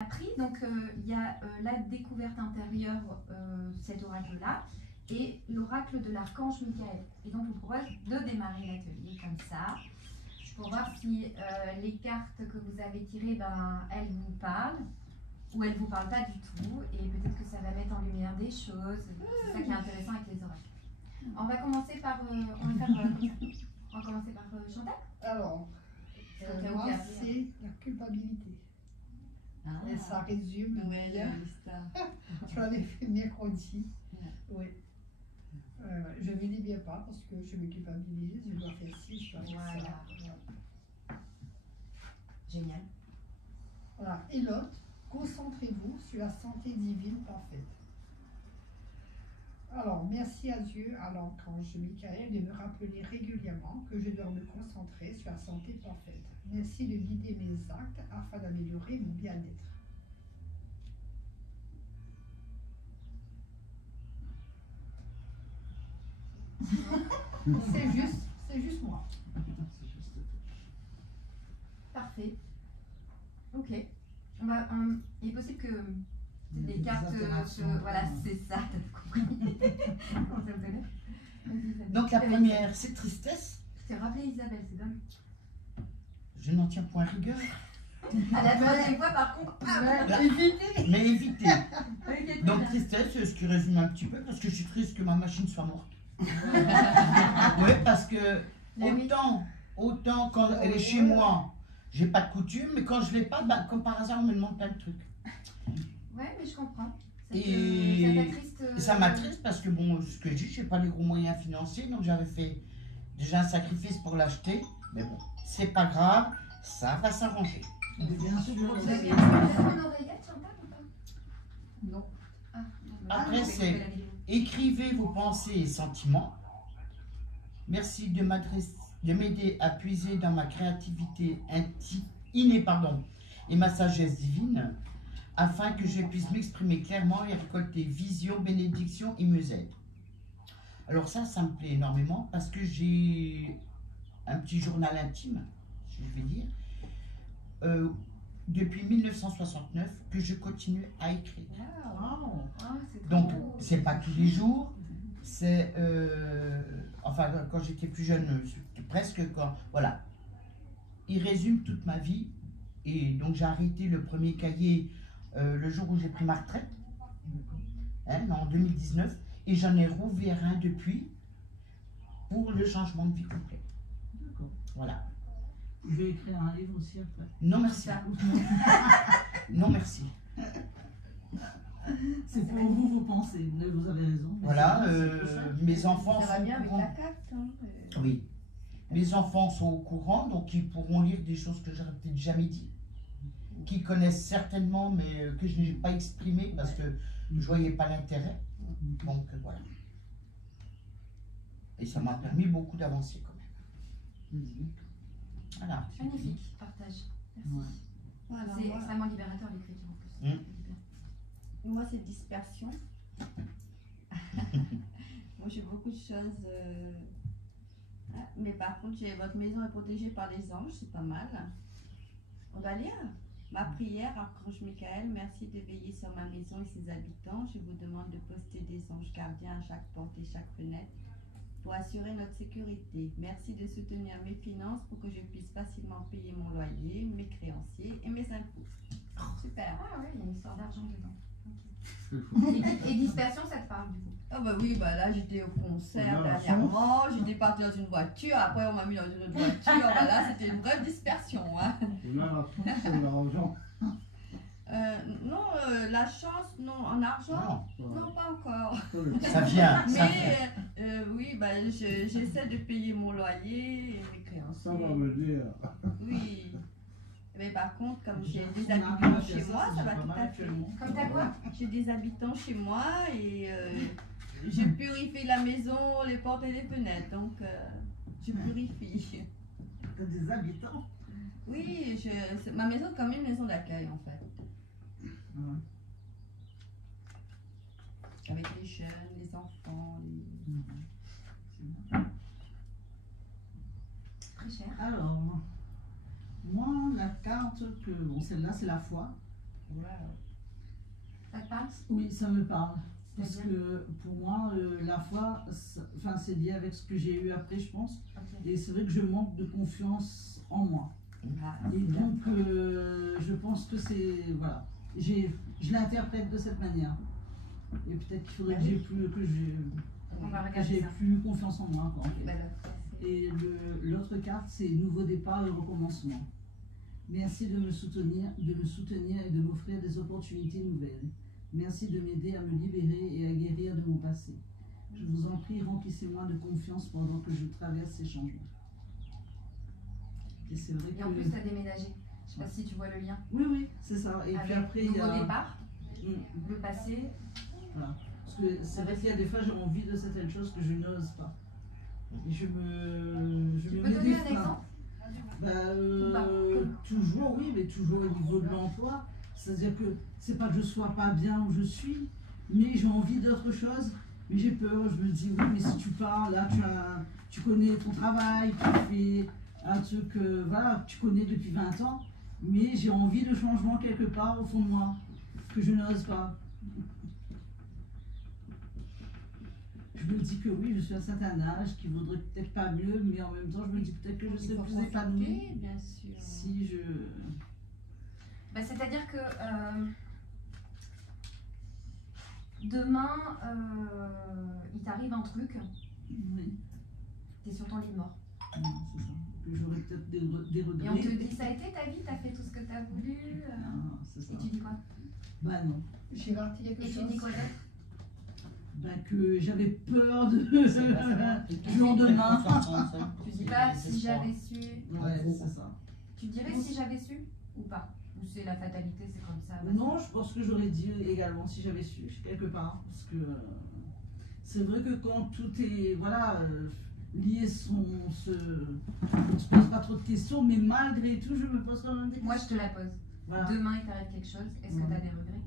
appris. Donc, il y a la découverte intérieure, cet oracle-là, et l'oracle de l'archange Michael. Et donc, je vous propose de démarrer l'atelier comme ça, pour voir si les cartes que vous avez tirées, ben, elles vous parlent, ou elles ne vous parlent pas du tout, et peut-être que ça va mettre en lumière des choses. C'est ça qui est intéressant avec les oracles. On va commencer par, on va commencer par Chantal. Alors, moi, c'est la culpabilité. Ah, et ça résume bien. Je l'avais fait mercredi. Oui. Je ne me dis bien pas parce que je me culpabilise, je dois faire ci, je dois faire ça. Voilà. Génial. Voilà. Et l'autre, concentrez-vous sur la santé divine parfaite. Alors, merci à Dieu, à l'ange Michael, de me rappeler régulièrement que je dois me concentrer sur la santé parfaite. Merci de guider mes actes afin d'améliorer mon bien-être. C'est juste moi. Parfait. Ok. Il est possible que les cartes voilà, c'est ça, t'as compris. On se connaît. Donc la première, c'est tristesse. Je t'ai rappelé Isabelle, c'est dingue. Je n'en tiens point rigueur. À la troisième fois, par contre, évitez. Mais évitez. Donc tristesse, ce qui résume un petit peu, parce que je suis triste que ma machine soit morte. Oui, parce que autant quand elle est chez moi, j'ai pas de coutume, mais quand je l'ai pas, bah, comme par hasard, on me demande plein de trucs. Ouais, mais je comprends. Et ça m'attriste parce que bon, ce que je dis, j'ai pas les gros moyens financiers, donc j'avais fait déjà un sacrifice pour l'acheter, mais bon, c'est pas grave, ça va s'arranger. Bien sûr. Vous avez une oreillette, Chantal, ou pas? Non. Après, c'est écrivez vos pensées et sentiments. Merci de m'aider à puiser dans ma créativité innée et ma sagesse divine, afin que je puisse m'exprimer clairement et récolter vision, bénédiction et mieux-être. Alors ça me plaît énormément parce que j'ai un petit journal intime, je vais dire, depuis 1969 que je continue à écrire. Donc c'est pas tous les jours, c'est enfin quand j'étais plus jeune, presque quand, voilà. Il résume toute ma vie et donc j'ai arrêté le premier cahier le jour où j'ai pris ma retraite, en 2019, et j'en ai rouvert un depuis pour le changement de vie complet. D'accord. Voilà. Je vais écrire un livre aussi après. Non merci. Non merci. C'est pour vous, vos pensées, vous avez raison. Voilà, mes enfants Ça va sont bien au avec courant. la carte. Hein, Oui. Mes enfants sont au courant, donc ils pourront lire des choses que j'aurais peut-être jamais dit, qu'ils connaissent certainement, mais que je n'ai pas exprimé parce que je ne voyais pas l'intérêt. Donc voilà. Et ça m'a permis beaucoup d'avancer quand même. Voilà. Magnifique, partage. Merci. Voilà, C'est moi, extrêmement libérateur l'écriture en plus. moi c'est dispersion. Moi j'ai beaucoup de choses. Mais par contre, votre maison est protégée par les anges, c'est pas mal. On va lire. Ma prière, Archange Michael, merci de veiller sur ma maison et ses habitants. Je vous demande de poster des anges gardiens à chaque porte et chaque fenêtre pour assurer notre sécurité. Merci de soutenir mes finances pour que je puisse facilement payer mon loyer, mes créanciers et mes impôts. Super. Ah ouais, il y a une histoire d'argent dedans. Okay. Et dispersion, ça te parle du coup? Ah bah oui, bah là j'étais au concert dernièrement, j'étais partie dans une voiture, après on m'a mis dans une autre voiture, voilà, c'était une vraie dispersion. Hein. Et là, la chance, c'est l'argent. Non, la chance, non, en argent, non pas encore. Ça vient. Mais oui, bah, j'essaie de payer mon loyer et mes créanciers. Ça va me dire. Oui. Mais par contre, comme j'ai des habitants chez moi, ça va tout à fait. Comme t'as quoi? J'ai des habitants chez moi et je purifie la maison, les portes et les fenêtres, donc je purifie. T'as des habitants? Oui, ma maison est comme une maison d'accueil en fait. Avec les jeunes, les enfants, Très cher. Alors, moi, la carte que... Bon, celle-là, c'est la foi. Ça te parle? Oui, ça me parle. Parce C'est-à-dire? que pour moi, la foi, c'est lié avec ce que j'ai eu après, je pense. Ok. Et c'est vrai que je manque de confiance en moi. Ah, Et donc, je pense que c'est. Voilà. Je l'interprète de cette manière. Et peut-être qu'il faudrait Bah que oui. j'ai plus, on va que regarder j'ai ça. plus confiance en moi, quoi, en fait. Bah, là, c'est- Et l'autre carte, c'est nouveau départ et recommencement. Merci de me soutenir et de m'offrir des opportunités nouvelles. Merci de m'aider à me libérer et à guérir de mon passé. Je vous en prie, remplissez-moi de confiance pendant que je traverse ces changements. Et c'est vrai Et en que... plus, tu as déménagé. Je sais pas si tu vois le lien. Oui, oui, c'est ça. Et puis Avec après, il y nouveau a... départ, Mm, le passé. voilà. Parce que c'est vrai qu'il y a des fois, j'ai envie de certaines choses que je n'ose pas. Et je Tu me peux mets donner des un freins. exemple? Bah, toujours, oui, mais toujours au niveau de l'emploi. C'est-à-dire que c'est pas que je sois pas bien où je suis, mais j'ai envie d'autre chose. Mais j'ai peur, je me dis, oui, mais si tu pars, là, tu connais ton travail, tu fais un truc voilà, que tu connais depuis 20 ans, mais j'ai envie de changement quelque part au fond de moi, que je n'ose pas. Je me dis que oui, je suis à un certain âge, qui vaudrait peut-être pas mieux, mais en même temps, je me dis peut-être que je Il serais faut plus épanouie profiter, bien sûr. si je... Bah, c'est-à-dire que demain, il t'arrive un truc, Oui, tu es sur ton lit de mort. c'est ça. Que j'aurais peut-être des regrets. Et on te dit, ça a été ta vie, tu as fait tout ce que tu as voulu. Ah, c'est ça. Et tu dis quoi? Bah non. J'ai raté quelque Et tu chose. dis quoi d'autre? Bah que j'avais peur de... C'est pas ça. du lendemain. Tu dis pas si j'avais su. Ouais, c'est ça. Tu dirais si j'avais su ou pas? Ou c'est la fatalité, c'est comme ça? bah, Non, je pense que j'aurais dit également si j'avais su, quelque part. Parce que c'est vrai que quand tout est, voilà, lié, on se pose pas trop de questions, mais malgré tout, je me pose quand même des questions. Moi, je te la pose. Voilà. Demain, il t'arrive quelque chose. Est-ce que tu as des regrets?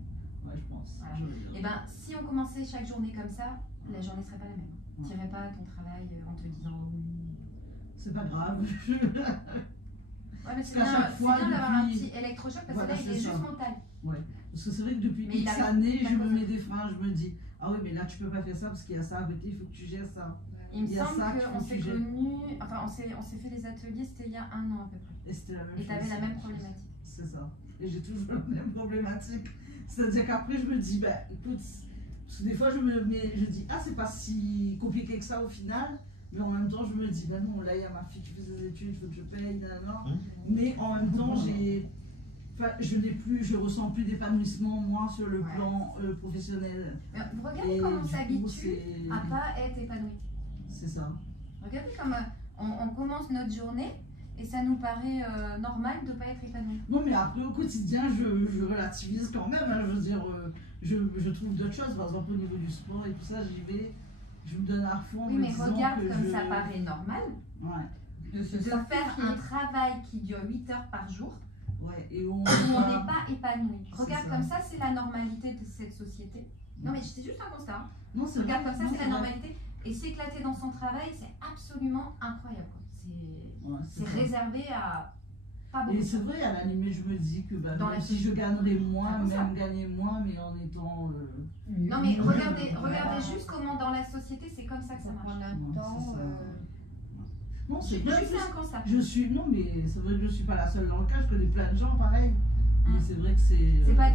Ouais, je pense. Voilà. J'aurais dit. Eh ben, si on commençait chaque journée comme ça, la journée serait pas la même. Ouais. Tu n'irais pas à ton travail en te disant oui. C'est pas grave. Ouais, mais c'est Parce qu'à bien, chaque fois, c'est bien d'avoir un depuis- petit électrochoc parce Voilà, que là, il est c'est juste ça. mental. Parce que c'est vrai que depuis Mais il X a- années, il a je me causé. mets des freins, je me dis, ah oui, mais là, tu peux pas faire ça parce qu'il y a ça à côté, il faut que tu gères ça. Il me Il y a semble ça qu'il faut qu'on que s'est tu gères. connus, enfin, on s'est fait les ateliers, c'était il y a 1 an à peu près. Et c'était la même Et chose. tu avais la même problématique. C'est ça. Et j'ai toujours la même problématique. C'est-à-dire qu'après, je me dis, bah écoute, parce que des fois, je dis, ah, c'est pas si compliqué que ça au final. Mais en même temps, je me dis, bah non, là, il y a ma fille qui fait ses études, il faut que je paye, nanana. Mais en même temps, je ressens plus d'épanouissement, moi, sur le Ouais. plan professionnel. Mais regardez Et comment on du coup, s'habitue c'est- à pas être épanoui. C'est ça. Regardez comme on commence notre journée et ça nous paraît normal de ne pas être épanoui. Non, mais après, au quotidien, je relativise quand même. Hein, je veux dire, je trouve d'autres choses. Par exemple, au niveau du sport et tout ça, j'y vais, je me donne à fond. en Oui, me mais disant regarde que comme je- ça paraît normal Ouais, De se de faire sacrifier. un travail qui dure 8 heures par jour ouais. Et on où on n'est pas épanoui. C'est Regarde ça. comme ça, c'est la normalité de cette société. Non, mais c'est juste un constat. Hein. Non, c'est Regarde vrai. comme ça, Non, c'est la vrai. normalité. Et s'éclater dans son travail, c'est absolument incroyable. quoi. Ouais, C'est ça. réservé à pas beaucoup Et de c'est gens. vrai, à la limite, je me dis que bah, Dans même la si je gagnerais moins, C'est pour ça. même gagner moins, mais en étant. Non, mais Mieux. regardez Voilà. juste comment dans la société, c'est comme ça que ça Ça prend marche. un Ouais, temps. c'est ça. Non, c'est Juste vrai. un constat. Je suis. Non, mais c'est vrai que je suis pas la seule dans le cas, je connais plein de gens pareil. Mais c'est vrai que c'est. C'est pas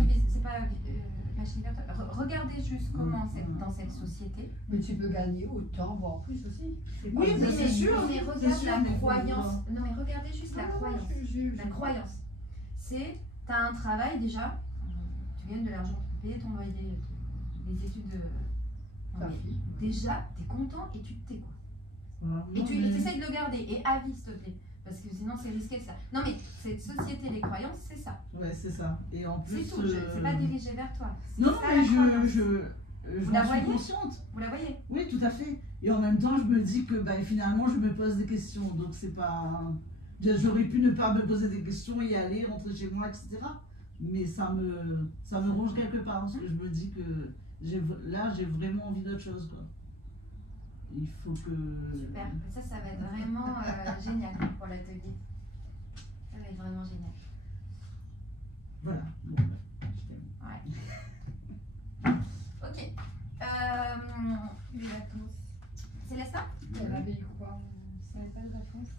machine virtuelle. Regardez juste comment dans cette société. Mais tu peux gagner autant, voire plus aussi. C'est pas Oui, une- mais c'est sûr. Mais c'est regarde sûr, la mais faut croyance. voir. Non, mais regardez juste la Ah, croyance. je La crois. croyance. C'est, tu as un travail déjà, tu gagnes de l'argent, tu peux payer ton loyer, les études de. Ta mais fille. déjà, tu es content et tu te tais quoi. Voilà. Et Non, tu mais- essaies de le garder. Et à vie, s'il te plaît. Parce que sinon, c'est risqué ça. Non, mais cette société, les croyances, c'est ça. Ouais, c'est ça. Et en plus. C'est tout. C'est pas dirigé vers toi. C'est Non, ça, mais la je croyance. la j'en suis voyez consciente. Vous la voyez? Oui, tout à fait. Et en même temps, je me dis que bah, finalement, je me pose des questions. Donc, c'est pas. J'aurais pu ne pas me poser des questions, y aller, rentrer chez moi, etc. Mais ça me ronge quelque part. Parce que je me dis que là, j'ai vraiment envie d'autre chose. Quoi. Il faut que. Super. Ça va être vraiment génial pour l'atelier. Ça va être vraiment génial. Voilà. Bon, les vacances. Célestin? Elle avait eu quoi? Ça n'avait pas de vacances?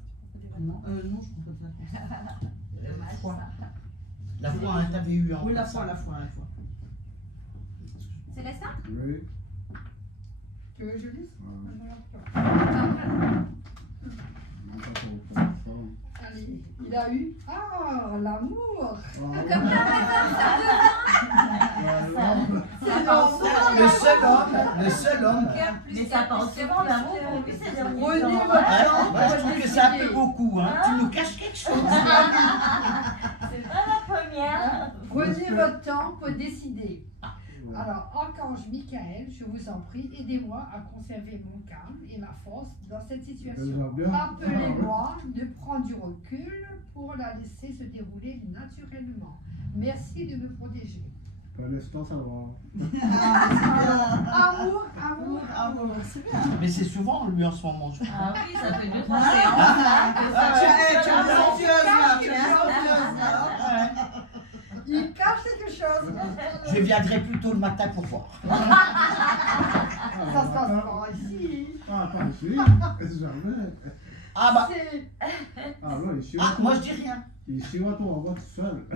Non, non, je prends pas de vacances. Dommage, Fois. ça. La fois, hein, t'avais eu un Oui, peu la ça. fois, la fois, la fois. Célestin? Oui. Tu veux que je lise? Non, pas trop, pas trop. Allez, il a eu. Ah, l'amour! Ça parle souvent Le seul homme. Mais ça parle souvent d'amour pour lui, ces derniers Prenez temps. votre Hein, temps moi, je pour trouve que c'est un peu décider. beaucoup. Hein. Tu nous caches quelque chose. C'est pas la première. Prenez votre temps pour décider. Ouais. Alors, Archange Michael, je vous en prie, aidez-moi à conserver mon calme et ma force dans cette situation. Déjà bien. Rappelez-moi de prendre du recul pour la laisser se dérouler naturellement. Merci de me protéger. Pour l'instant, ça va. Amour, amour, amour. C'est bien. Mais c'est souvent lui en ce moment. Je crois. Ah oui, ça fait 2-3 séances. Tu es ambitieuse, là. Tu es ambitieuse, là. Il cache quelque chose. Je viendrai plus tôt le matin pour voir. Ça se passe pas ici. Ah, pas ici. Jamais. Ah bah, C'est Ah non, ici. moi je dis rien. Ici, on va tout seul. il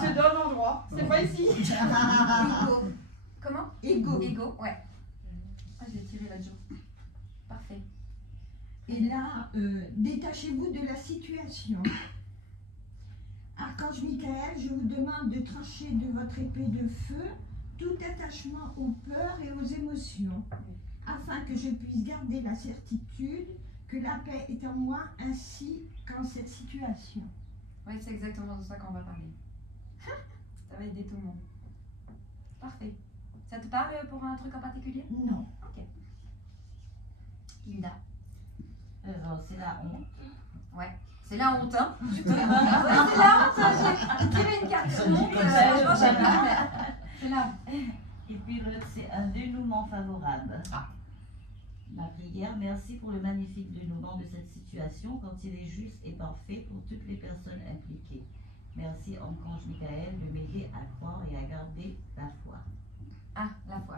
te donne l'endroit. C'est pas ici. Ego. Comment? Ego. Ego, ouais. Ah, je l'ai tiré l'autre jour. Parfait. Et là, détachez-vous de la situation. Archange Michael, je vous demande de trancher de votre épée de feu tout attachement aux peurs et aux émotions, afin que je puisse garder la certitude que la paix est en moi ainsi qu'en cette situation. Oui, c'est exactement de ça qu'on va parler. Ça va aider tout le monde. Parfait. Ça te parle pour un truc en particulier? Non. Ok. Linda. C'est la honte. Ouais. C'est la honte, hein? Ouais, c'est la honte. J'ai tiré une carte. Ça dit honte, comme ça. franchement, j'aime bien, mais c'est la honte. Et puis l'autre, c'est un dénouement favorable. Ah. Ma prière, merci pour le magnifique dénouement de cette situation quand il est juste et parfait pour toutes les personnes impliquées. Merci, Archange Michael, de m'aider à croire et à garder la foi. Ah, la foi.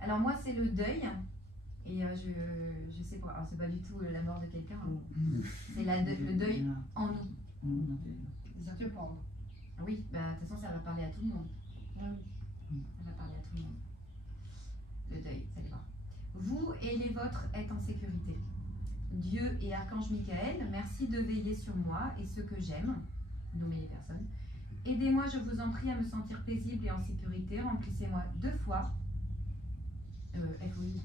Alors moi, c'est le deuil. Et je sais pas, alors c'est pas du tout la mort de quelqu'un. Hein. C'est le deuil en nous. Ça te parle. Ah oui, bah, de toute façon, ça va parler à tout le monde. Ça va parler à tout le monde. Le deuil, c'est pas. Vous et les vôtres êtes en sécurité. Dieu et Archange Michael, merci de veiller sur moi et ceux que j'aime, nommer les personnes. Aidez-moi, je vous en prie, à me sentir paisible et en sécurité. Remplissez-moi 2 fois. FOI.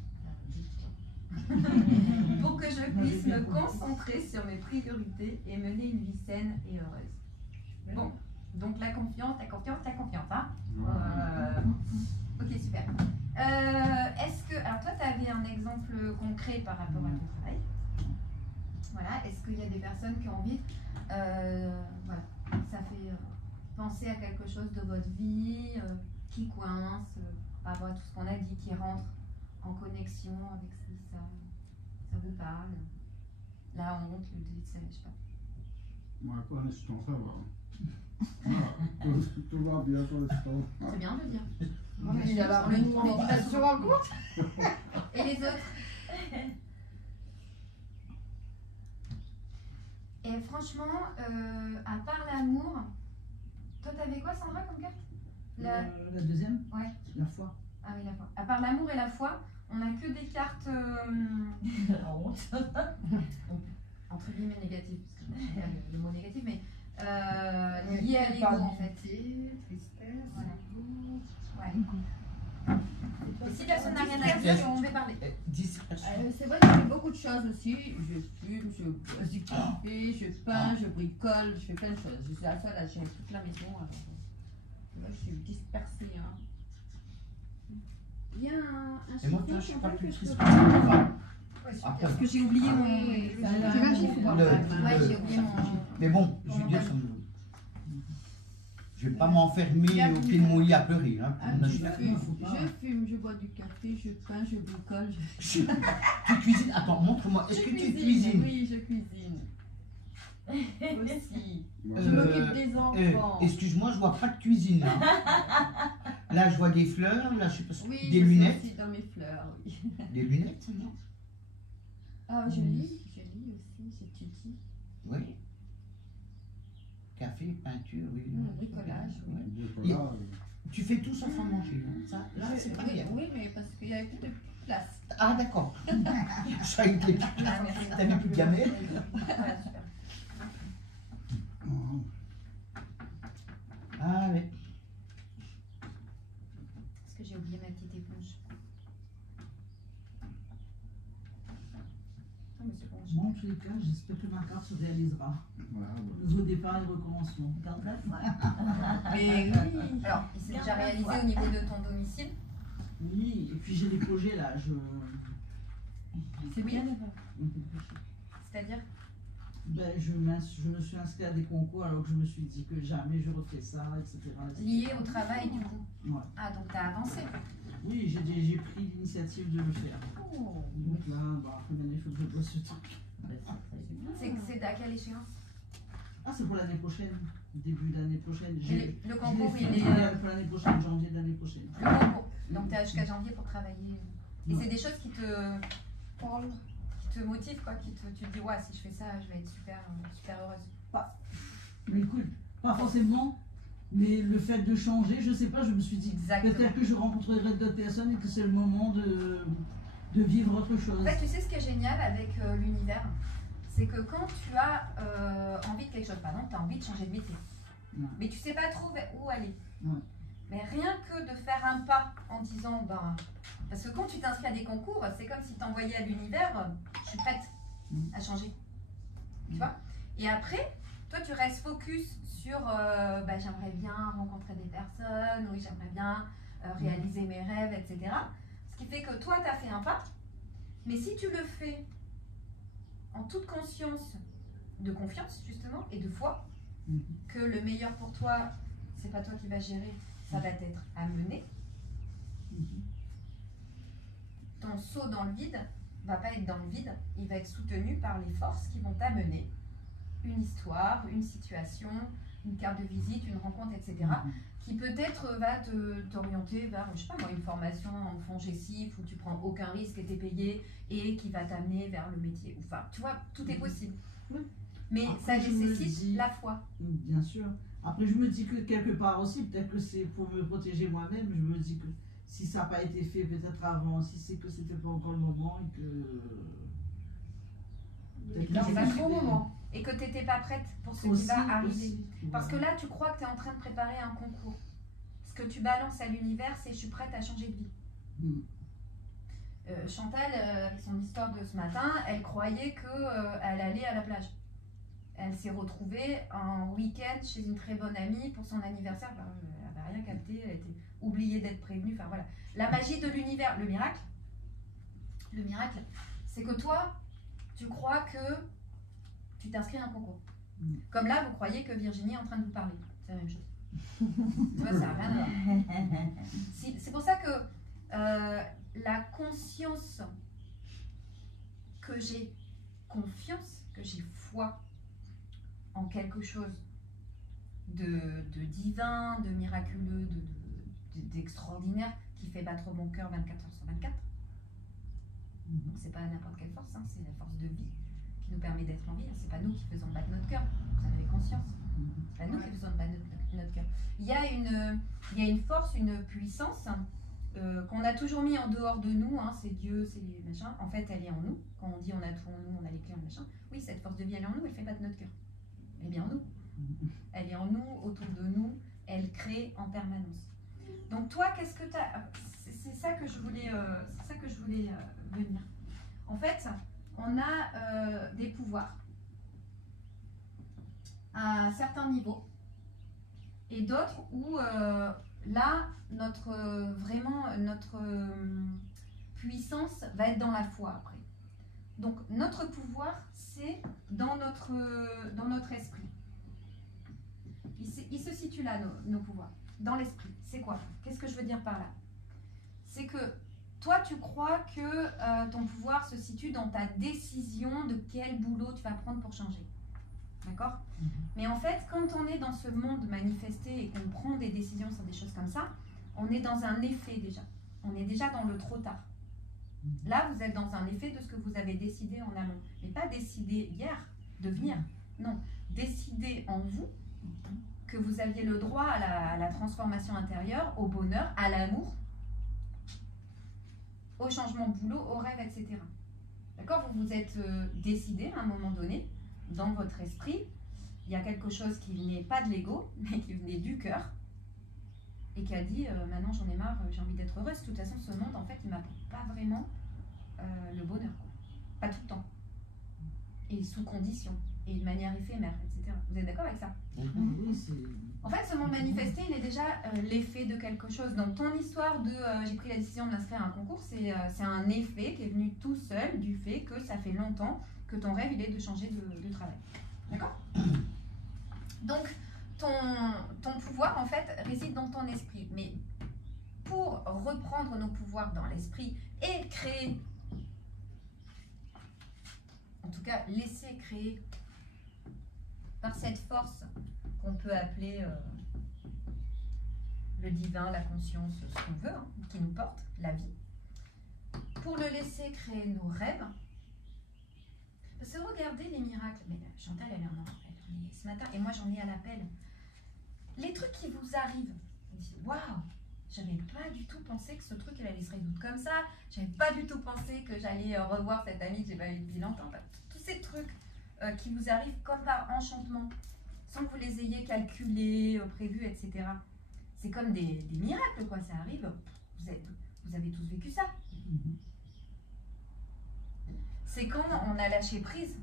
Pour que je puisse me concentrer sur mes priorités et mener une vie saine et heureuse. Bon, donc la confiance. Hein. Ok, super. Est-ce que, alors toi, tu avais un exemple concret par rapport à ton travail. Voilà, est-ce qu'il y a des personnes qui ont envie, voilà, ça fait penser à quelque chose de votre vie qui coince par rapport à tout ce qu'on a dit, qui rentre en connexion avec si ça vous parle. La honte, le deuil, ça, je sais pas. Moi, pour l'instant, ça va. Tout va bien pour l'instant. C'est bien de le dire. Il a la tu te rends compte? Et les autres? Et franchement, à part l'amour, toi t'avais quoi, Sandra, comme carte? La deuxième? Ouais. La foi. Ah oui, la foi. À part l'amour et la foi, on n'a que des cartes La honte. entre guillemets négatives, parce que je sais le mot négatif, mais liées à l'ego en fait. Tristesse, Voilà. ego. Ouais. Et si personne n'a rien à dire, on va parler. 10 personnes. C'est vrai que je fais beaucoup de choses aussi. Je fume, je bois du café, je peins, je bricole, je fais plein de choses. Je suis la seule à gérer toute la maison. Alors, là, je suis dispersée. Hein. Il y a un Et moi, chiffon je suis qui pas appelle plus que je triste. peux- Enfin, Ouais, super. après, Parce que j'ai oublié mon. oui, ça, oui, là, tu vas mon vite, pouvoir. le- Ouais, j'ai oublié mon. mais bon, je veux dire, je vais pas m'enfermer au pied de mon lit à pleurer. Hein, Ah, pour je une- fume, je bois du café, je peins, je bricole. Tu cuisines? Attends, montre-moi. Est-ce que tu cuisines? Oui, je cuisine. Aussi. Moi, Je m'occupe des enfants. Excuse-moi, je vois pas de cuisine. Hein. Là, je vois des fleurs, là, je sais pas si... Oui, des je lunettes. suis aussi dans mes fleurs, oui. Des lunettes, non? Ah, je lis aussi, j'étudie. Oui. Café, peinture, oui. Bricolage, oui. Bricolage. Tu fais tout sauf à manger, hein, ça? Là, c'est pas bien. Oui, mais parce qu'il n'y avait plus de place. Ah, d'accord. Je savais que les petites Ah, merci. t'avais plus de gamelle. Voilà, super. Ah, oui. Est-ce que j'ai oublié ma petite éponge? Ah, mais c'est bon. Moi, en tous les cas, j'espère que ma carte se réalisera. Voilà, voilà. Nouveau départ et recommencement. Garde la foi. Mais oui. Alors, il s'est déjà réalisé au niveau de ton domicile? Oui, et puis j'ai des projets là. C'est Oui. bien. C'est-à-dire? Ben, je me suis inscrit à des concours alors que je me suis dit que jamais je refais ça, etc. Lié au travail, du coup? Ouais. Ah, donc tu as avancé? Oui, j'ai pris l'initiative de le faire. Oh. Donc là, bah, après maintenant, il faut que je bosse ce truc. C'est à quelle échéance? Ah, c'est pour l'année prochaine, début d'année prochaine. Et le concours, je l'ai il fait est... pour l'année prochaine, janvier de l'année prochaine. Le concours. Donc tu as jusqu'à janvier pour travailler. Et Ouais. c'est des choses qui te motivent, quoi, tu te dis, ouais, si je fais ça, je vais être super, super heureuse. Mais écoute, pas forcément, mais le fait de changer, je sais pas, je me suis dit Exactement. peut-être que je rencontrerai d'autres personnes et que c'est le moment de vivre autre chose. En fait, tu sais ce qui est génial avec l'univers, c'est que quand tu as envie de quelque chose, par exemple, tu as envie de changer de métier, mais tu sais pas trop où aller. Ouais. Mais rien que de faire un pas en disant, ben, parce que quand tu t'inscris à des concours, c'est comme si tu envoyais à l'univers, je suis prête à changer. Tu vois? Et après, toi, tu restes focus sur, ben, j'aimerais bien rencontrer des personnes, oui, j'aimerais bien réaliser mes rêves, etc. Ce qui fait que toi, tu as fait un pas, mais si tu le fais en toute conscience de confiance, justement, et de foi, que le meilleur pour toi, c'est pas toi qui vas gérer, ça va être amené. Ton saut dans le vide va pas être dans le vide, il va être soutenu par les forces qui vont t'amener une histoire, une situation, une carte de visite, une rencontre, etc. Qui peut-être va t'orienter vers, je sais pas moi, une formation en fond gessif où tu prends aucun risque et t'es payé et qui va t'amener vers le métier. Enfin, tu vois, tout est possible. Mais Après, ça je me nécessite dis- la foi. Bien sûr. Après, je me dis que quelque part aussi, peut-être que c'est pour me protéger moi-même, je me dis que si ça n'a pas été fait peut-être avant, si c'est que c'était pas encore le moment et que... peut-être que C'est je pas me le suis- bon moment. Et que tu n'étais pas prête pour ce qui Aussi, va arriver. aussi, Parce que voilà. là, tu crois que tu es en train de préparer un concours. Ce que tu balances à l'univers, c'est je suis prête à changer de vie. Chantal, avec son histoire de ce matin, elle croyait qu'elle allait à la plage. Elle s'est retrouvée en week-end chez une très bonne amie pour son anniversaire. Enfin, elle n'avait rien capté, elle était oubliée d'être prévenue. Enfin voilà. La magie de l'univers, le miracle, c'est que toi, tu crois que tu t'inscris à un concours. Comme là, vous croyez que Virginie est en train de vous parler. C'est la même chose. Tu vois, ça n'a rien à voir. C'est pour ça que la conscience que j'ai confiance, que j'ai foi en quelque chose de divin, de miraculeux, d'extraordinaire, qui fait battre mon cœur 24h/24. Donc c'est pas n'importe quelle force, hein, c'est la force de vie qui nous permet d'être en vie. C'est pas nous qui faisons battre notre cœur, vous en avez conscience. C'est pas nous qui faisons battre notre cœur. Il y a une force, une puissance qu'on a toujours mis en dehors de nous, hein, c'est Dieu, c'est les machins. En fait, elle est en nous. Quand on dit on a tout en nous, on a les clés en machin. Oui, cette force de vie, elle est en nous, elle fait battre notre cœur. Elle est bien en nous. Elle est en nous, autour de nous, elle crée en permanence. Donc toi, qu'est-ce que tu as... C'est ça que je voulais, venir. En fait, on a des pouvoirs à un certain niveau et d'autres où là, notre puissance va être dans la foi après. Donc notre pouvoir, c'est dans notre esprit. Il se situe là, nos pouvoirs, dans l'esprit. C'est quoi? Qu'est-ce que je veux dire par là? C'est que toi, tu crois que ton pouvoir se situe dans ta décision de quel boulot tu vas prendre pour changer. D'accord? Mais en fait, quand on est dans ce monde manifesté et qu'on prend des décisions sur des choses comme ça, on est dans un effet déjà. On est déjà dans le trop tard. Là, vous êtes dans un effet de ce que vous avez décidé en amont. Mais pas décidé hier de venir. Non, décidé en vous que vous aviez le droit à la transformation intérieure, au bonheur, à l'amour, au changement de boulot, au rêve, etc. D'accord? Vous vous êtes décidé à un moment donné, dans votre esprit, il y a quelque chose qui venait pas de l'ego, mais qui venait du cœur, et qui a dit maintenant j'en ai marre, j'ai envie d'être heureuse. De toute façon, ce monde, en fait, il m'apporte pas vraiment le bonheur, quoi. Pas tout le temps, et sous condition, et de manière éphémère, etc. Vous êtes d'accord avec ça? Oui, c'est... En fait, ce monde manifesté, il est déjà l'effet de quelque chose. Donc, ton histoire de j'ai pris la décision de m'inscrire à un concours, c'est un effet qui est venu tout seul du fait que ça fait longtemps que ton rêve, il est de changer de travail. D'accord? Donc, ton pouvoir, en fait, réside dans ton esprit. Mais pour reprendre nos pouvoirs dans l'esprit et créer, en tout cas, laisser créer par cette force qu'on peut appeler le divin, la conscience, ce qu'on veut, hein, qui nous porte, la vie. Pour le laisser créer nos rêves, parce que regardez les miracles, mais Chantal elle en est ce matin et moi j'en ai à l'appel. Les trucs qui vous arrivent, vous dites waouh, j'avais pas du tout pensé que ce truc il allait se résoudre comme ça, j'avais pas du tout pensé que j'allais revoir cette amie que j'ai pas vue depuis longtemps. Enfin, tous ces trucs qui vous arrivent comme par enchantement, sans que vous les ayez calculés, prévus, etc. C'est comme des miracles, quoi. Ça arrive, vous avez tous vécu ça. C'est quand on a lâché prise.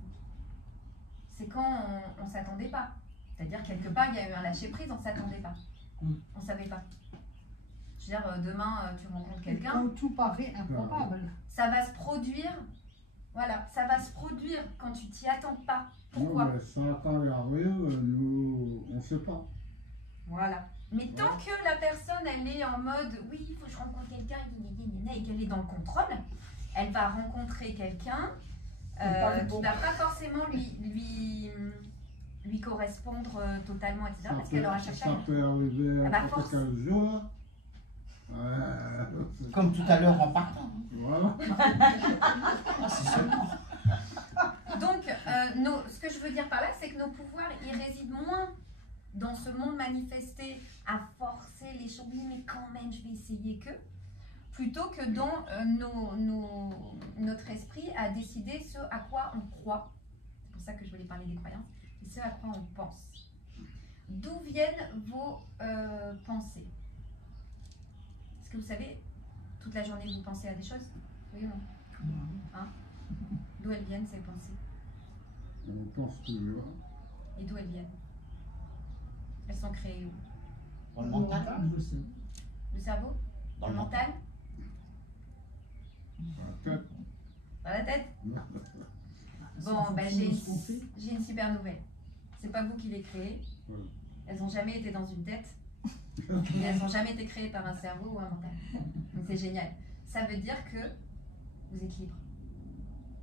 C'est quand on ne s'attendait pas. C'est-à-dire, quelque part, il y a eu un lâcher prise, on ne s'attendait pas. On ne savait pas. Je veux dire, demain, tu rencontres quelqu'un. Quand tout paraît improbable. Ça va se produire. Voilà, ça va se produire quand tu t'y attends pas. Pourquoi? Non, mais ça, quand il arrive, nous, on ne sait pas. Voilà. Mais tant que la personne, elle est en mode, oui, il faut que je rencontre quelqu'un, et qu'elle est dans le contrôle, elle va rencontrer quelqu'un qui ne va pas forcément lui correspondre totalement, etc. Parce qu'elle aura cherché. Ça peut arriver après 15 jours. Comme tout à l'heure en partant. Voilà. C'est seulement. Donc, ce que je veux dire par là, c'est que nos pouvoirs, ils résident moins dans ce monde manifesté à forcer les choses, oui, mais quand même, je vais essayer que, plutôt que dans notre esprit à décider ce à quoi on croit. C'est pour ça que je voulais parler des croyances, et ce à quoi on pense. D'où viennent vos pensées? Est-ce que vous savez, toute la journée, vous pensez à des choses? Oui ou non? Hein? D'où elles viennent, ces pensées? On pense toujours. Et d'où elles viennent? Elles sont créées où? Dans le mental. Le cerveau? Dans le mental? Dans la tête. Dans la tête? Bon, ben, j'ai une super nouvelle. C'est pas vous qui les créez. Elles n'ont jamais été dans une tête. Et elles n'ont jamais été créées par un cerveau ou un mental. Donc c'est génial. Ça veut dire que vous êtes libre.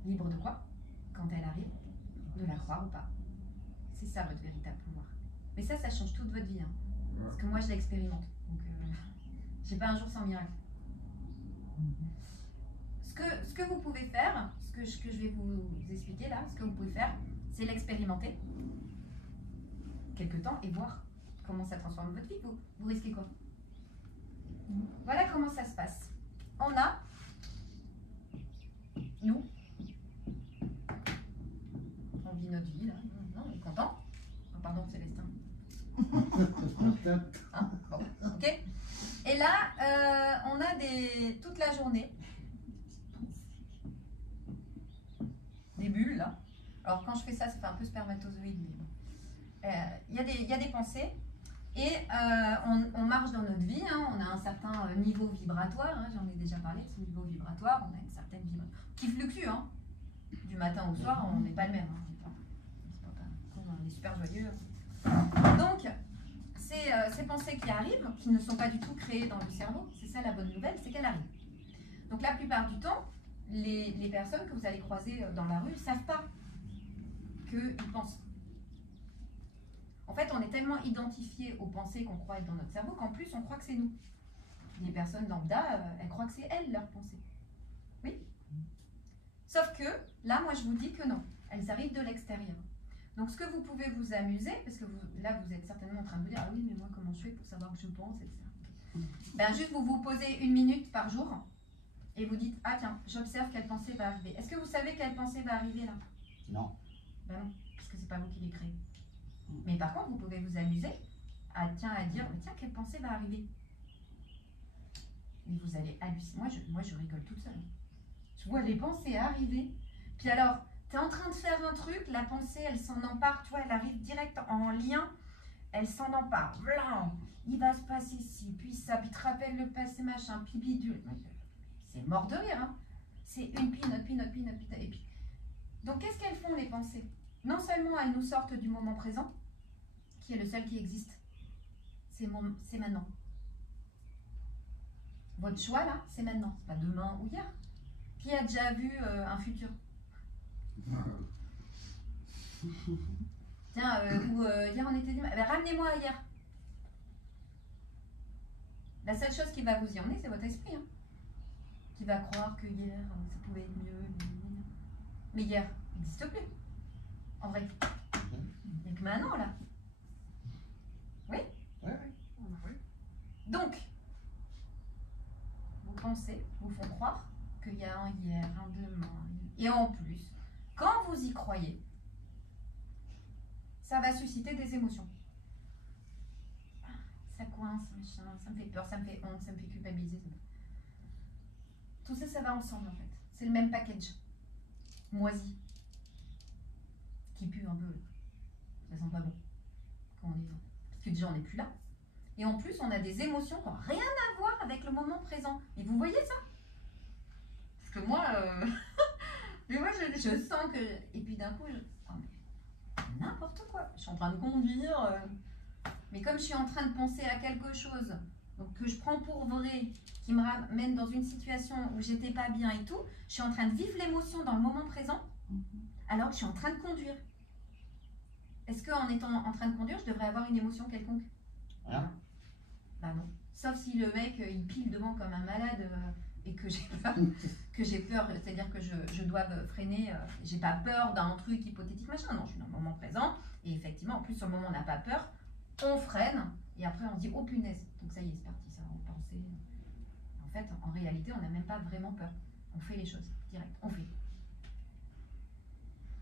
Libre de quoi? Quand elle arrive, de la croire ou pas. C'est ça votre véritable pouvoir. Mais ça change toute votre vie. Hein. Parce que moi, je l'expérimente. Donc, j'ai pas un jour sans miracle. Ce que vous pouvez faire, ce que je vais vous expliquer là, ce que vous pouvez faire, c'est l'expérimenter quelque temps et voir comment ça transforme votre vie. Vous risquez quoi? Voilà comment ça se passe. On a, nous, on vit notre vie là, non, on est content. Oh, pardon, Célestin. Hein, bon, ok. Et là, on a toute la journée des bulles là. Alors quand je fais ça, ça fait un peu spermatozoïde, mais bon. Il y a des pensées et on marche dans notre vie, hein, on a un certain niveau vibratoire, hein, j'en ai déjà parlé de ce niveau vibratoire, on a une certaine vibration qui fluctue, hein. Du matin au soir, on n'est pas le même, hein, on est super joyeux. Donc, ces pensées qui arrivent, qui ne sont pas du tout créées dans le cerveau, c'est ça la bonne nouvelle, c'est qu'elles arrivent. Donc la plupart du temps, les personnes que vous allez croiser dans la rue ne savent pas qu'ils pensent. En fait, on est tellement identifié aux pensées qu'on croit être dans notre cerveau qu'en plus, on croit que c'est nous. Les personnes lambda, elles croient que c'est elles leur pensée. Oui. Sauf que, là, moi, je vous dis que non. Elles arrivent de l'extérieur. Donc, ce que vous pouvez vous amuser, parce que là, vous êtes certainement en train de vous dire, ah oui, mais moi, comment je fais pour savoir que je pense, etc. Ben, juste, vous vous posez 1 minute par jour et vous dites, ah tiens, j'observe quelle pensée va arriver. Est-ce que vous savez quelle pensée va arriver là? Non. Ben non, parce que c'est pas vous qui les créez. Mais par contre, vous pouvez vous amuser à dire, mais tiens, quelle pensée va arriver? Et vous allez halluciner. Moi, je rigole toute seule. Je vois les pensées arriver. Puis alors, tu es en train de faire un truc, la pensée, elle s'en empare, tu vois, elle arrive direct en lien, elle s'en empare. Blanc, il va se passer ci, puis ça, puis te rappelle le passé, machin, puis bidule. C'est mort de rire, hein. C'est une pinote, et puis. Donc, qu'est-ce qu'elles font, les pensées? Non seulement elles nous sortent du moment présent, qui est le seul qui existe. C'est maintenant. Votre choix, là, c'est maintenant. C'est pas demain ou hier. Qui a déjà vu un futur? Tiens, hier on était dimanche. Ramenez-moi à hier. La seule chose qui va vous y emmener, c'est votre esprit. Hein, qui va croire que hier, ça pouvait être mieux. Mais hier, n'existe plus. En vrai. Il n'y a que maintenant, là. Oui? Oui. Donc, vos pensées vous font croire qu'il y a un hier, un demain. Et en plus, quand vous y croyez, ça va susciter des émotions. Ça coince, machin, ça me fait peur, ça me fait honte, ça me fait culpabiliser. Tout ça, ça va ensemble en fait. C'est le même package. Moisi. Qui pue un peu. Ça sent pas bon. Quand on est... Parce que déjà, on n'est plus là. Et en plus, on a des émotions qui n'ont rien à voir avec le moment présent. Et vous voyez ça? Parce que moi, mais moi je sens que... Et puis d'un coup, oh, mais n'importe quoi. Je suis en train de conduire. Mais comme je suis en train de penser à quelque chose, donc que je prends pour vrai, qui me ramène dans une situation où j'étais pas bien et tout, je suis en train de vivre l'émotion dans le moment présent, alors que je suis en train de conduire. Est-ce qu'en étant en train de conduire, je devrais avoir une émotion quelconque? Hein? Bah non. Sauf si le mec, il pile devant comme un malade et que j'ai peur, c'est-à-dire que je dois freiner, j'ai pas peur d'un truc hypothétique, machin. Non, je suis dans le moment présent. Et effectivement, en plus, sur le moment, on n'a pas peur. On freine et après, on se dit, oh punaise. Donc ça y est, c'est parti, ça, on pensait. En fait, en réalité, on n'a même pas vraiment peur. On fait les choses, direct, on fait.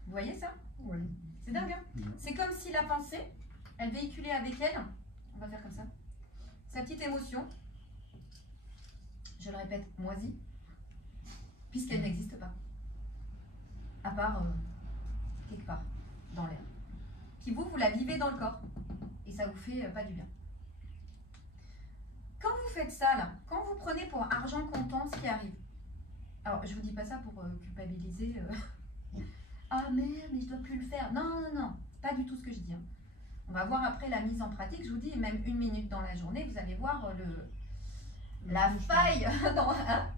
Vous voyez ça? Oui. C'est dingue, hein? C'est comme si la pensée, elle véhiculait avec elle, on va faire comme ça, sa petite émotion, je le répète, moisie, puisqu'elle n'existe pas. À part quelque part, dans l'air. Puis vous la vivez dans le corps. Et ça vous fait pas du bien. Quand vous faites ça, là, quand vous prenez pour argent comptant ce qui arrive, alors je vous dis pas ça pour culpabiliser, ah merde, mais je dois plus le faire. Non, non, non, c'est pas du tout ce que je dis. Hein. On va voir après la mise en pratique, je vous dis, même 1 minute dans la journée, vous allez voir la faille dans... Hein?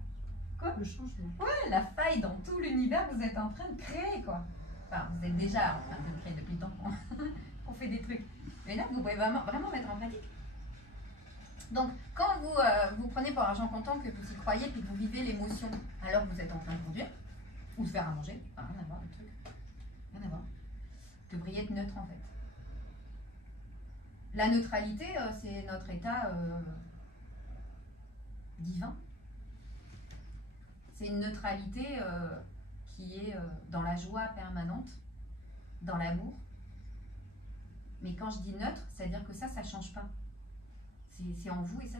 Quoi? Le changement. Ouais, la faille dans tout l'univers que vous êtes en train de créer, quoi. Enfin, vous êtes déjà en train de le créer depuis le temps qu'on fait des trucs. Mais là, vous pouvez vraiment mettre en pratique. Donc, quand vous prenez pour argent comptant, que vous y croyez, puis que vous vivez l'émotion alors que vous êtes en train de conduire, ou de faire à manger, rien à voir le truc, rien à voir. Vous devriez être neutre en fait. La neutralité, c'est notre état divin. C'est une neutralité qui est dans la joie permanente, dans l'amour. Mais quand je dis neutre, c'est-à-dire que ça ne change pas. C'est en vous et ça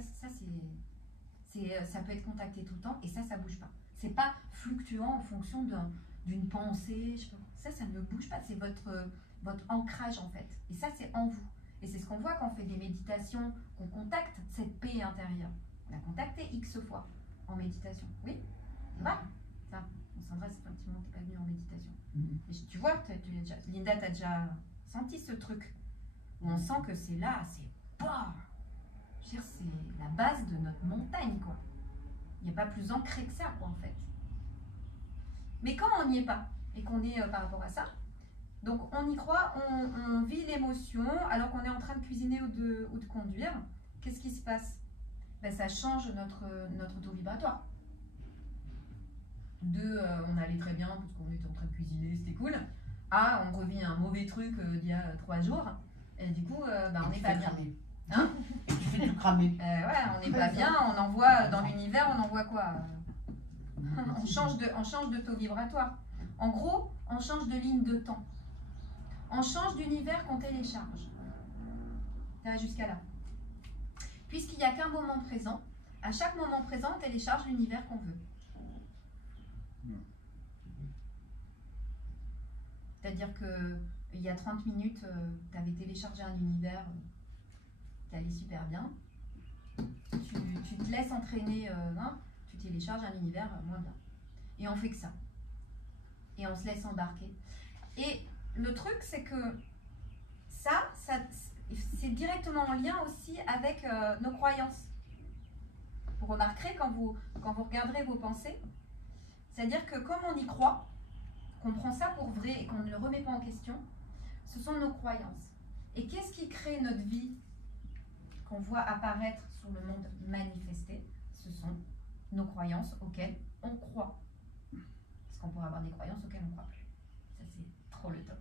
peut être contacté tout le temps et ça ne bouge pas. C'est pas fluctuant en fonction d'une pensée. Ça ne bouge pas. C'est votre ancrage en fait. Et ça, c'est en vous. Et c'est ce qu'on voit quand on fait des méditations, qu'on contacte cette paix intérieure. On a contacté X fois en méditation. Oui? Ouais. Ça. Sandra, c'est un petit moment que tu n'es pas venue en méditation. Mais tu vois, Linda, tu as déjà senti ce truc où on sent que c'est là, c'est pas. Je veux dire, c'est la base de notre montagne, quoi. Il n'y a pas plus ancré que ça, quoi, en fait. Mais quand on n'y est pas, et qu'on est par rapport à ça, donc on y croit, on vit l'émotion, alors qu'on est en train de cuisiner ou de conduire, qu'est-ce qui se passe? ben, ça change notre taux vibratoire. On allait très bien parce qu'on était en train de cuisiner, c'était cool. On revit un mauvais truc d'il y a 3 jours. Et du coup, on n'est pas bien. Hein? Et tu fais tout cramer. Ouais, on n'est pas bien, on envoie dans l'univers, on envoie quoi? On change de taux vibratoire. En gros, on change de ligne de temps. On change d'univers qu'on télécharge. Ça va jusqu'à là. Puisqu'il n'y a qu'un moment présent, à chaque moment présent, on télécharge l'univers qu'on veut. C'est-à-dire qu'il y a 30 minutes, tu avais téléchargé un univers qui allait super bien. Tu te laisses entraîner, tu télécharges un univers moins bien. Et on fait que ça. Et on se laisse embarquer. Et le truc, c'est que ça c'est directement en lien aussi avec nos croyances. Vous remarquerez quand vous regarderez vos pensées, c'est-à-dire que comme on y croit, qu'on prend ça pour vrai et qu'on ne le remet pas en question, ce sont nos croyances. Et qu'est-ce qui crée notre vie qu'on voit apparaître sur le monde manifesté? Ce sont nos croyances auxquelles on croit. Parce qu'on pourrait avoir des croyances auxquelles on ne croit plus. Ça, c'est trop le top.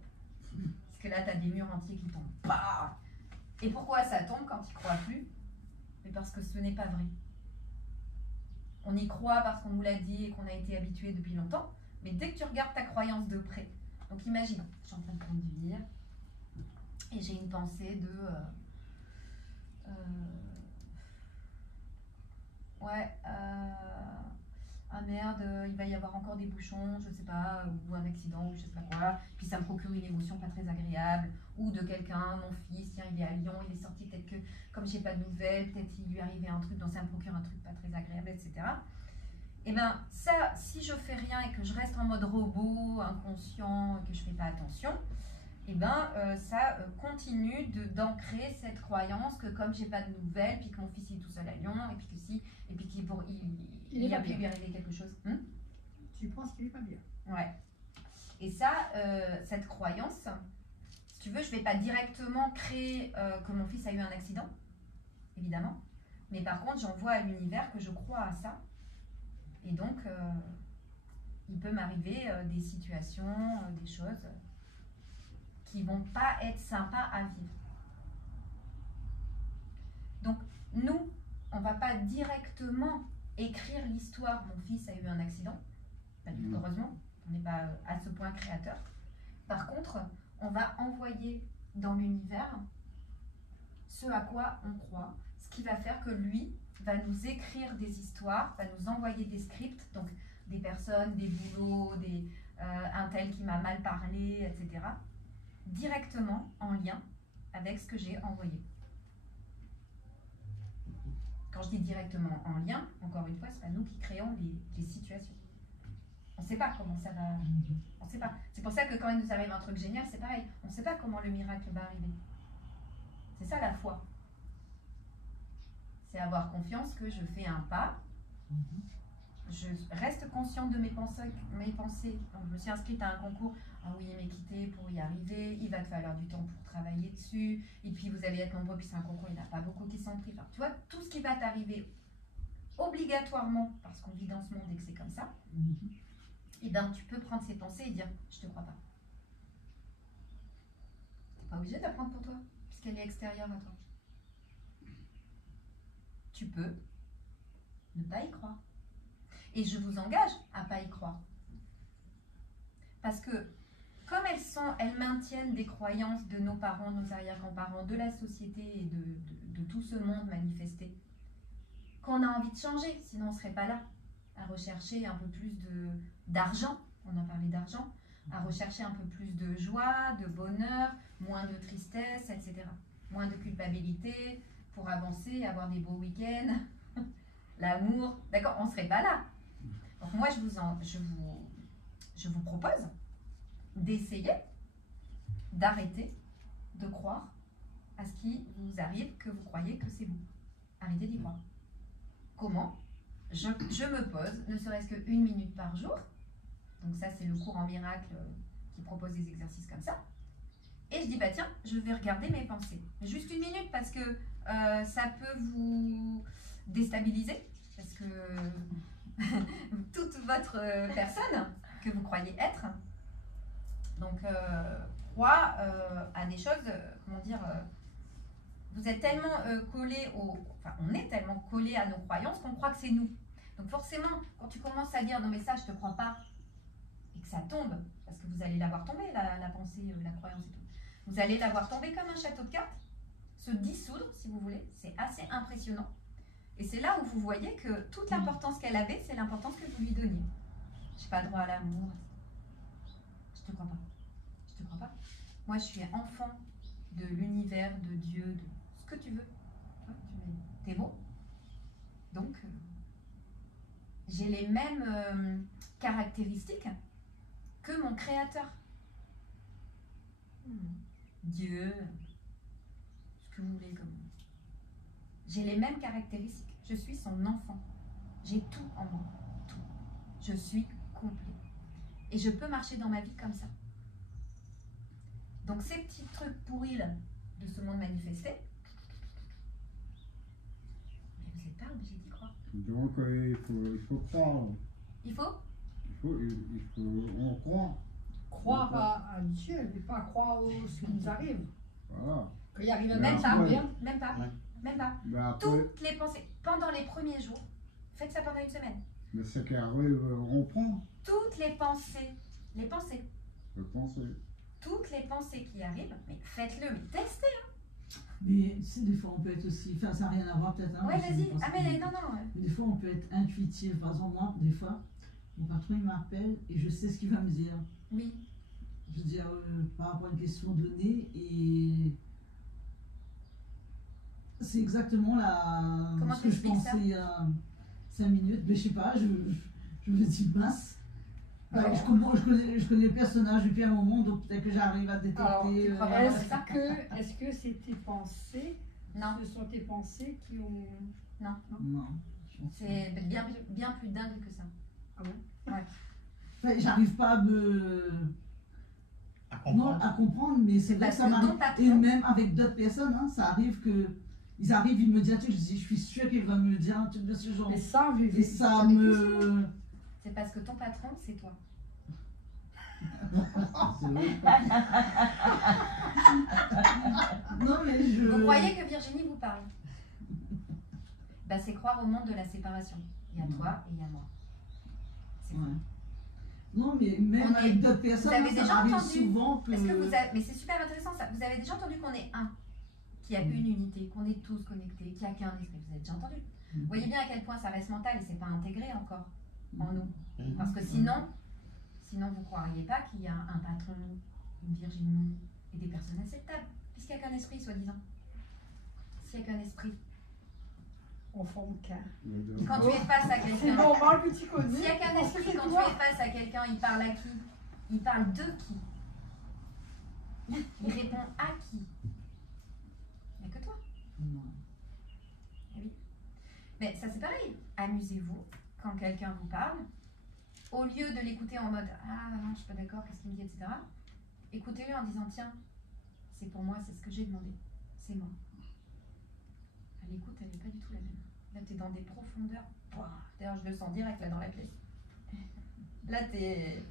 Parce que là, tu as des murs entiers qui tombent. Bah. Et pourquoi ça tombe quand tu ne crois plus? Mais parce que ce n'est pas vrai. On y croit parce qu'on nous l'a dit et qu'on a été habitué depuis longtemps. Mais dès que tu regardes ta croyance de près, donc imagine, je suis en train de conduire et j'ai une pensée de ah merde, il va y avoir encore des bouchons, je sais pas, ou un accident, ou je sais pas quoi, puis ça me procure une émotion pas très agréable, ou de quelqu'un, mon fils, tiens, il est à Lyon, il est sorti, peut-être que, comme j'ai pas de nouvelles, peut-être il lui arrivait un truc, donc ça me procure un truc pas très agréable, etc. Et bien ça, si je fais rien et que je reste en mode robot, inconscient, et que je fais pas attention, et ben ça continue d'ancrer cette croyance que comme j'ai pas de nouvelles, puis que mon fils est tout seul à Lyon, et puis que si, et puis qu'il a pu lui arriver quelque chose. Tu penses qu'il est pas bien. Ouais. Et ça, cette croyance, si tu veux, je vais pas directement créer que mon fils a eu un accident, évidemment, mais par contre j'envoie à l'univers que je crois à ça, et donc il peut m'arriver des situations, des choses qui vont pas être sympas à vivre. Donc nous, on va pas directement écrire l'histoire, mon fils a eu un accident, heureusement, on n'est pas à ce point créateur. Par contre, on va envoyer dans l'univers ce à quoi on croit, ce qui va faire que lui va nous écrire des histoires, va nous envoyer des scripts, donc des personnes, des boulots, un tel qui m'a mal parlé, etc., directement en lien avec ce que j'ai envoyé. Quand je dis directement en lien, encore une fois, c'est pas nous qui créons les situations. On ne sait pas comment ça va. On sait pas. C'est pour ça que quand il nous arrive un truc génial, c'est pareil. On ne sait pas comment le miracle va arriver. C'est ça la foi. C'est avoir confiance que je fais un pas. Je reste consciente de mes pensées. Donc, je me suis inscrite à un concours. Ah oui, mais quitter pour y arriver. Il va te falloir du temps pour travailler dessus. Et puis vous allez être nombreux. Puis c'est un concours, il n'y en a pas beaucoup qui sont pris. Enfin, tu vois, tout ce qui va t'arriver obligatoirement, parce qu'on vit dans ce monde et que c'est comme ça, et bien tu peux prendre ces pensées et dire je te crois pas. Tu n'es pas obligé d'apprendre pour toi, puisqu'elle est extérieure à toi. Tu peux ne pas y croire. Et je vous engage à ne pas y croire. Parce que comme elles maintiennent des croyances de nos parents, nos arrière-grands-parents, de la société et de tout ce monde manifesté, qu'on a envie de changer, sinon on ne serait pas là à rechercher un peu plus d'argent, on a parlé d'argent, à rechercher un peu plus de joie, de bonheur, moins de tristesse, etc. Moins de culpabilité pour avancer, avoir des beaux week-ends, l'amour, d'accord, on ne serait pas là. Donc moi je vous propose d'essayer d'arrêter de croire à ce qui vous arrive, que vous croyez que c'est vous. Arrêtez d'y croire. Comment? Je me pose, ne serait-ce que 1 minute par jour. Donc ça, c'est le cours en miracle qui propose des exercices comme ça. Et je dis, bah tiens, je vais regarder mes pensées. Juste 1 minute parce que ça peut vous déstabiliser, parce que toute votre personne que vous croyez être, donc croit à des choses, comment dire, vous êtes tellement collés enfin on est tellement collés à nos croyances qu'on croit que c'est nous. Donc forcément, quand tu commences à dire non mais ça je te crois pas, et que ça tombe, parce que vous allez la voir tomber, la pensée, la croyance et tout, vous allez la voir tomber comme un château de cartes, se dissoudre si vous voulez, c'est assez impressionnant. Et c'est là où vous voyez que toute l'importance qu'elle avait, c'est l'importance que vous lui donniez. Je n'ai pas droit à l'amour. Je te crois pas. Je te crois pas. Moi, je suis enfant de l'univers, de Dieu, de ce que tu veux. T'es beau. Donc, j'ai les mêmes caractéristiques que mon créateur. Dieu, ce que vous voulez comme. J'ai les mêmes caractéristiques. Je suis son enfant. J'ai tout en moi. Tout. Je suis complet. Et je peux marcher dans ma vie comme ça. Donc ces petits trucs pourris là, de ce monde manifesté, mais vous êtes pas obligé d'y croire. Donc il faut croire. Il faut On croit. Croire à Dieu, mais pas croire ce qui nous arrive. Voilà. Quand il arrive à même nous, pas, bien. même pas, Ouais. même pas. Mais après, Toutes les pensées, pendant les premiers jours, faites ça pendant une semaine. mais ce qui arrive, on prend. Toutes les pensées, Je pense. toutes les pensées qui arrivent, mais faites-le, mais testez. Mais si des fois on peut être aussi, enfin ça n'a rien à voir peut-être. Hein, Ouais, parce que vas-y. je pense Ah, que- mais non, non. Mais des fois on peut être intuitif. Par exemple, moi, des fois, mon patron il m'appelle et je sais ce qu'il va me dire. Oui. Je veux dire, par rapport à une question donnée, et c'est exactement Comment ce que je t'expliques ça? pensais il y a 5 minutes. Mais je sais pas, je me dis mince. Alors, Je connais le personnage depuis un moment, donc peut-être que j'arrive à détecter. Alors, tu crois vraiment est-ce ça? que c'est tes pensées? Non, Ce sont tes pensées qui ont. non. Non. je pense C'est bien plus dingue que ça. Ah bon? Ouais. pas. Enfin, j'arrive pas à À non, comprendre. à comprendre, mais c'est vrai Parce que ça que ton m'arrive. patron- Et même avec d'autres personnes, hein, ça arrive que. Ils arrivent, ils me disent un truc, je dis, je suis sûre qu'il va me dire un truc de ce genre. Mais ça, j'ai vu. Et ça avec tout ça. me. C'est parce que ton patron, c'est toi. C'est vrai. Non, mais je. Vous croyez que Virginie vous parle? Bah, c'est croire au monde de la séparation. Il y a toi et il y a moi. C'est Ouais. Non, mais même On avec est- d'autres personnes, vous avez ça déjà m'arrive entendu- souvent que. Est-ce que vous avez... Mais c'est super intéressant ça. Vous avez déjà entendu qu'on est un, qu'il y a une unité, qu'on est tous connectés, qu'il n'y a qu'un esprit. Vous avez déjà entendu. Vous voyez bien à quel point ça reste mental et c'est pas intégré encore en nous. Parce que sinon vous ne croiriez pas qu'il y a un patron, une Virginie et des personnes acceptables. Puisqu'il n'y a qu'un esprit, soi-disant. S'il n'y a qu'un esprit. On forme qu'un. Quand tu es face à C'est quelqu'un. normal que tu connais. S'il n'y a qu'un esprit, quand tu es face à quelqu'un, il parle à qui? Il parle de qui? Il répond à qui? Il n'y a que toi. Non. Eh oui. Mais ça c'est pareil. Amusez-vous quand quelqu'un vous parle. Au lieu de l'écouter en mode ah non, je suis pas d'accord, qu'est-ce qu'il me dit, etc. Écoutez-le en disant tiens, c'est pour moi, c'est ce que j'ai demandé. C'est moi. L'écoute, elle n'est pas du tout la même. Là, tu es dans des profondeurs. D'ailleurs, je le sens direct là dans la pièce. Là, t'es.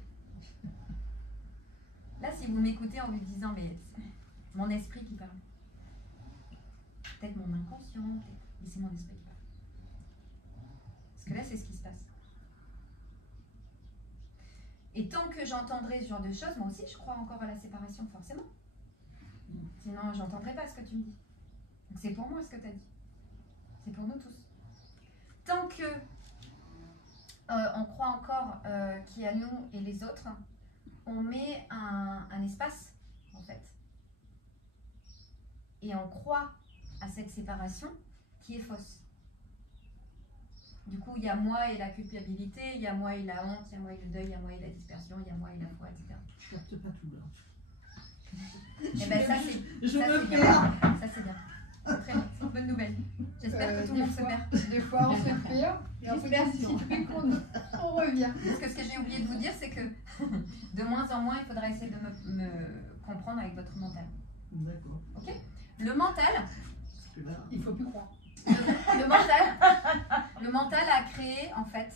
Là, si vous m'écoutez en vous disant, mais c'est mon esprit qui parle. Peut-être mon inconscient, peut-être. Mais c'est mon esprit qui parle. Parce que là, c'est ce qui se passe. Et tant que j'entendrai ce genre de choses, moi aussi, je crois encore à la séparation, forcément. Sinon, j'entendrai pas ce que tu me dis. Donc, c'est pour moi ce que tu as dit. C'est pour nous tous. Tant que on croit encore qu'il y a nous et les autres, on met un espace, en fait. Et on croit à cette séparation qui est fausse. Du coup, il y a moi et la culpabilité, il y a moi et la honte, il y a moi et le deuil, il y a moi et la dispersion, il y a moi et la foi, etc. Je capte pas tout là. Et bien ça, c'est Je ça, me c'est bien. perds. Ça, c'est bien. C'est très bien. C'est une bonne nouvelle. J'espère que tout le monde se perd. Des fois, on se perd. Et en fait, Dispersion. on revient. Parce que ce que j'ai oublié de vous dire, c'est que de moins en moins, il faudra essayer de me comprendre avec votre mental. D'accord. Ok? Le mental, Parce que là. Il ne faut plus croire. le mental, Le mental a créé, en fait,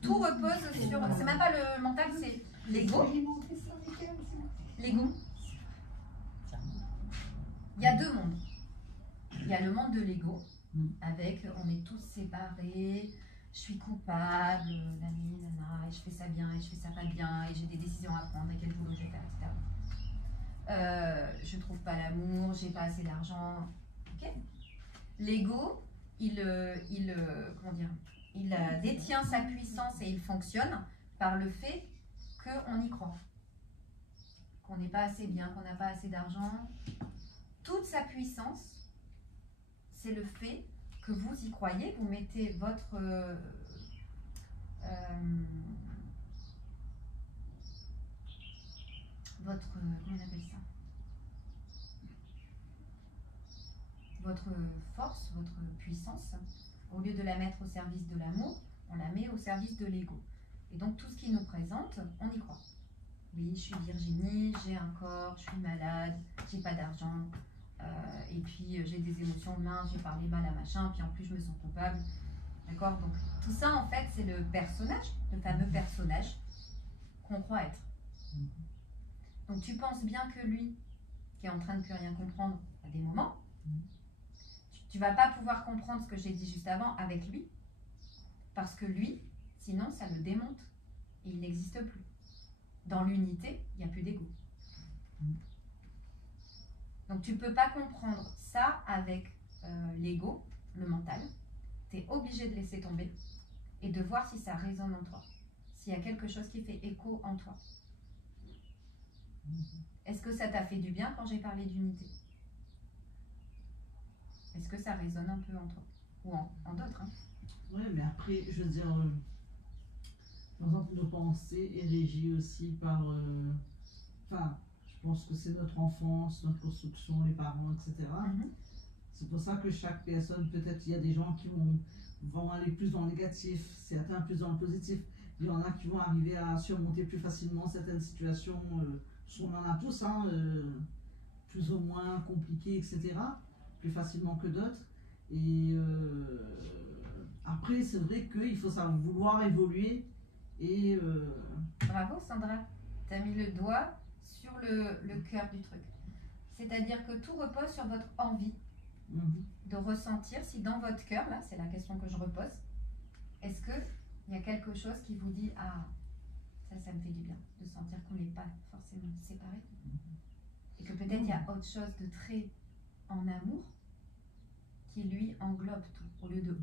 tout repose sur... C'est même pas le mental, c'est l'ego. L'ego. Il y a deux mondes. Il y a le monde de l'ego, avec on est tous séparés, je suis coupable, nani, nana, et je fais ça bien, et je fais ça pas bien, et j'ai des décisions à prendre, et quel boulot je vais faire, etc. Je trouve pas l'amour, j'ai pas assez d'argent. Ok. L'ego, il détient sa puissance et il fonctionne par le fait qu'on y croit. Qu'on n'est pas assez bien, qu'on n'a pas assez d'argent. Toute sa puissance, c'est le fait que vous y croyez, vous mettez votre comment on appelle ça, votre force, votre puissance, au lieu de la mettre au service de l'amour, on la met au service de l'ego. Et donc tout ce qui nous présente, on y croit. Oui, je suis Virginie, j'ai un corps, je suis malade, j'ai pas d'argent, et puis j'ai des émotions minces, j'ai parlé mal à machin, puis en plus je me sens coupable. D'accord? Donc tout ça en fait c'est le personnage, le fameux personnage qu'on croit être. Donc tu penses bien que lui, qui est en train de plus rien comprendre à des moments, tu vas pas pouvoir comprendre ce que j'ai dit juste avant avec lui, parce que lui, sinon ça le démonte et il n'existe plus. Dans l'unité, il n'y a plus d'ego. Donc tu ne peux pas comprendre ça avec l'ego, le mental. Tu es obligé de laisser tomber et de voir si ça résonne en toi. S'il y a quelque chose qui fait écho en toi. Est-ce que ça t'a fait du bien quand j'ai parlé d'unité? Est-ce que ça résonne un peu en toi? Ou en d'autres, hein? Oui, mais après, je veux dire, par exemple, nos pensées est régie aussi par... Enfin, je pense que c'est notre enfance, notre construction, les parents, etc. C'est pour ça que chaque personne, peut-être il y a des gens qui vont aller plus dans le négatif, certains plus dans le positif. Il y en a qui vont arriver à surmonter plus facilement certaines situations, on en a tous, hein, plus ou moins compliquées, etc. Plus facilement que d'autres. Et après, c'est vrai qu'il faut savoir vouloir évoluer. Et Bravo Sandra, tu as mis le doigt sur le cœur du truc. C'est-à-dire que tout repose sur votre envie de ressentir si dans votre cœur, là c'est la question que je repose, est-ce qu'il y a quelque chose qui vous dit ah, ça me fait du bien de sentir qu'on n'est pas forcément séparés et que peut-être il y a autre chose de très en amour qui lui englobe tout au lieu de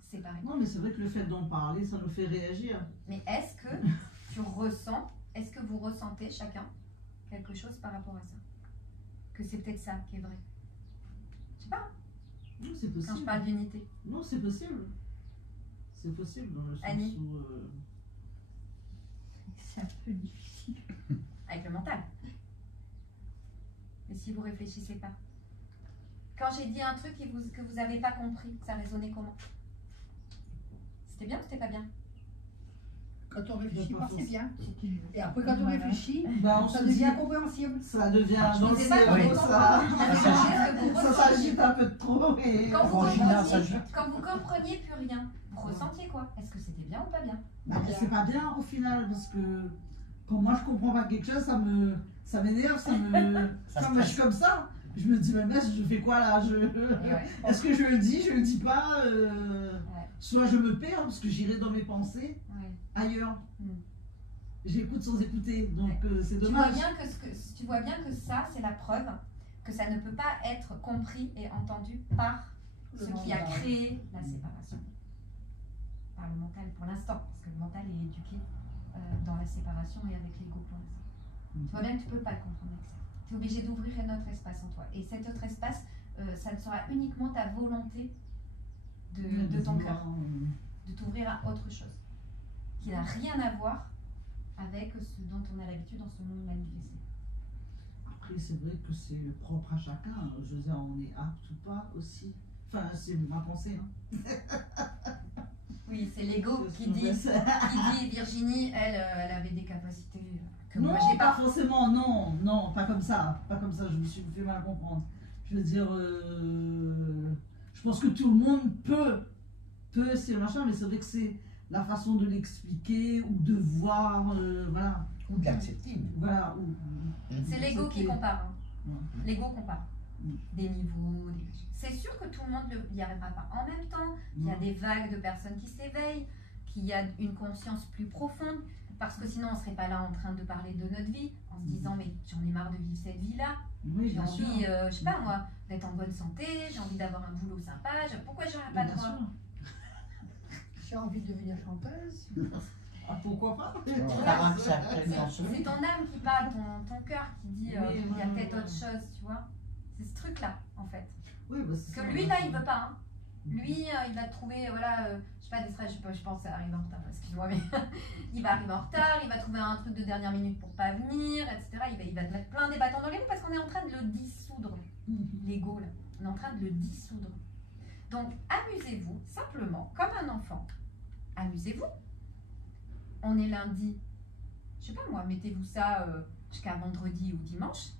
séparer. Non mais c'est vrai que le fait d'en parler ça nous fait réagir. Mais est-ce que tu ressens, est-ce que vous ressentez chacun quelque chose par rapport à ça? Que c'est peut-être ça qui est vrai? Je sais pas. Non, c'est possible. Quand je parle d'unité. Non, c'est possible. C'est possible dans le sens Annie. où... C'est un peu difficile. Avec le mental. Et si vous réfléchissez pas? Quand j'ai dit un truc que vous n'avez pas compris, ça résonnait comment? C'était bien ou c'était pas bien? Quand on réfléchit pas, c'est bien. Et après, quand on réfléchit, bah, ça devient compréhensible. Ça devient dans le sais pas cerveau, comment ça s'agite un peu de trop. Et... Quand vous compreniez plus rien, vous ressentiez quoi? Est-ce que c'était bien ou pas bien? Bah, c'est pas bien au final, parce que quand moi je comprends pas quelque chose, ça m'énerve, je suis comme ça. Je me dis, mais merde, je fais quoi là? Est-ce que je le dis, je le dis pas? Soit je me perds, parce que j'irai dans mes pensées ailleurs. J'écoute sans écouter, donc c'est dommage. Tu vois bien que ça, c'est la preuve que ça ne peut pas être compris et entendu par ce qui a créé la séparation. Par le mental pour l'instant, parce que le mental est éduqué dans la séparation et avec l'ego pour l'instant. Tu vois bien que tu ne peux pas le comprendre avec ça. Tu es obligé d'ouvrir un autre espace en toi. Et cet autre espace, ça ne sera uniquement ta volonté de ton cœur, de t'ouvrir à autre chose, qui n'a rien à voir avec ce dont on a l'habitude dans ce monde manifesté. Après, c'est vrai que c'est propre à chacun. Je veux dire, on est apte ou pas aussi. Enfin, c'est ma pensée. Hein. Oui, c'est l'ego qui dit Virginie, elle avait des capacités que non, moi j'ai pas forcément, non, pas comme ça. Pas comme ça, je me suis fait mal comprendre. Je veux dire, je pense que tout le monde peut peu, c'est machin, mais c'est vrai que c'est la façon de l'expliquer ou de voir, voilà. Ou de l'accepter. Voilà. C'est l'ego qui compare. Hein. Ouais. L'ego compare. Des niveaux, c'est sûr que tout le monde n'y arrivera pas en même temps, qu'il y a des vagues de personnes qui s'éveillent, qu'il y a une conscience plus profonde, parce que sinon on ne serait pas là en train de parler de notre vie, en se disant mais j'en ai marre de vivre cette vie-là, Oui, j'ai envie, je sais pas moi, d'être en bonne santé, j'ai envie d'avoir un boulot sympa, pourquoi j'aurais pas droit? J'ai envie de devenir chanteuse. Ah, pourquoi pas? C'est ton âme qui parle, ton cœur qui dit il y a peut-être autre chose, tu vois. C'est ce truc-là, en fait. Oui, bah, que lui, là, il veut pas. Hein. Lui, il va trouver, voilà, je sais pas, des stress, je pense à arriver en retard, excuse-moi, mais il va arriver en retard, il va trouver un truc de dernière minute pour pas venir, etc. Il va te mettre plein des bâtons dans les roues parce qu'on est en train de le dissoudre, l'ego, là. On est en train de le dissoudre. Donc, amusez-vous, simplement, comme un enfant. Amusez-vous. On est lundi, je sais pas moi, mettez-vous ça jusqu'à vendredi ou dimanche.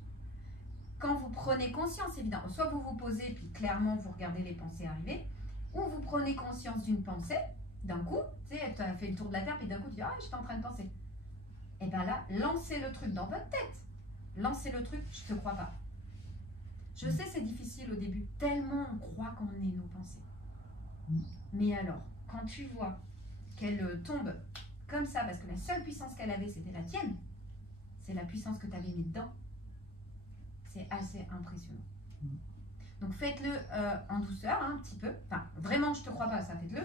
Quand vous prenez conscience, évidemment, soit vous vous posez, puis clairement vous regardez les pensées arriver, ou vous prenez conscience d'une pensée, d'un coup, tu sais, tu as fait le tour de la Terre, puis d'un coup tu dis, ah, j'étais en train de penser. Et bien là, lancez le truc dans votre tête. Lancez le truc, je te crois pas. Je sais, c'est difficile au début, tellement on croit qu'on est nos pensées. Mais alors, quand tu vois qu'elle tombe comme ça, parce que la seule puissance qu'elle avait, c'était la tienne, c'est la puissance que tu avais mis dedans, c'est assez impressionnant. Donc faites-le en douceur, hein, un petit peu. Enfin, vraiment, je te crois pas, ça, faites-le.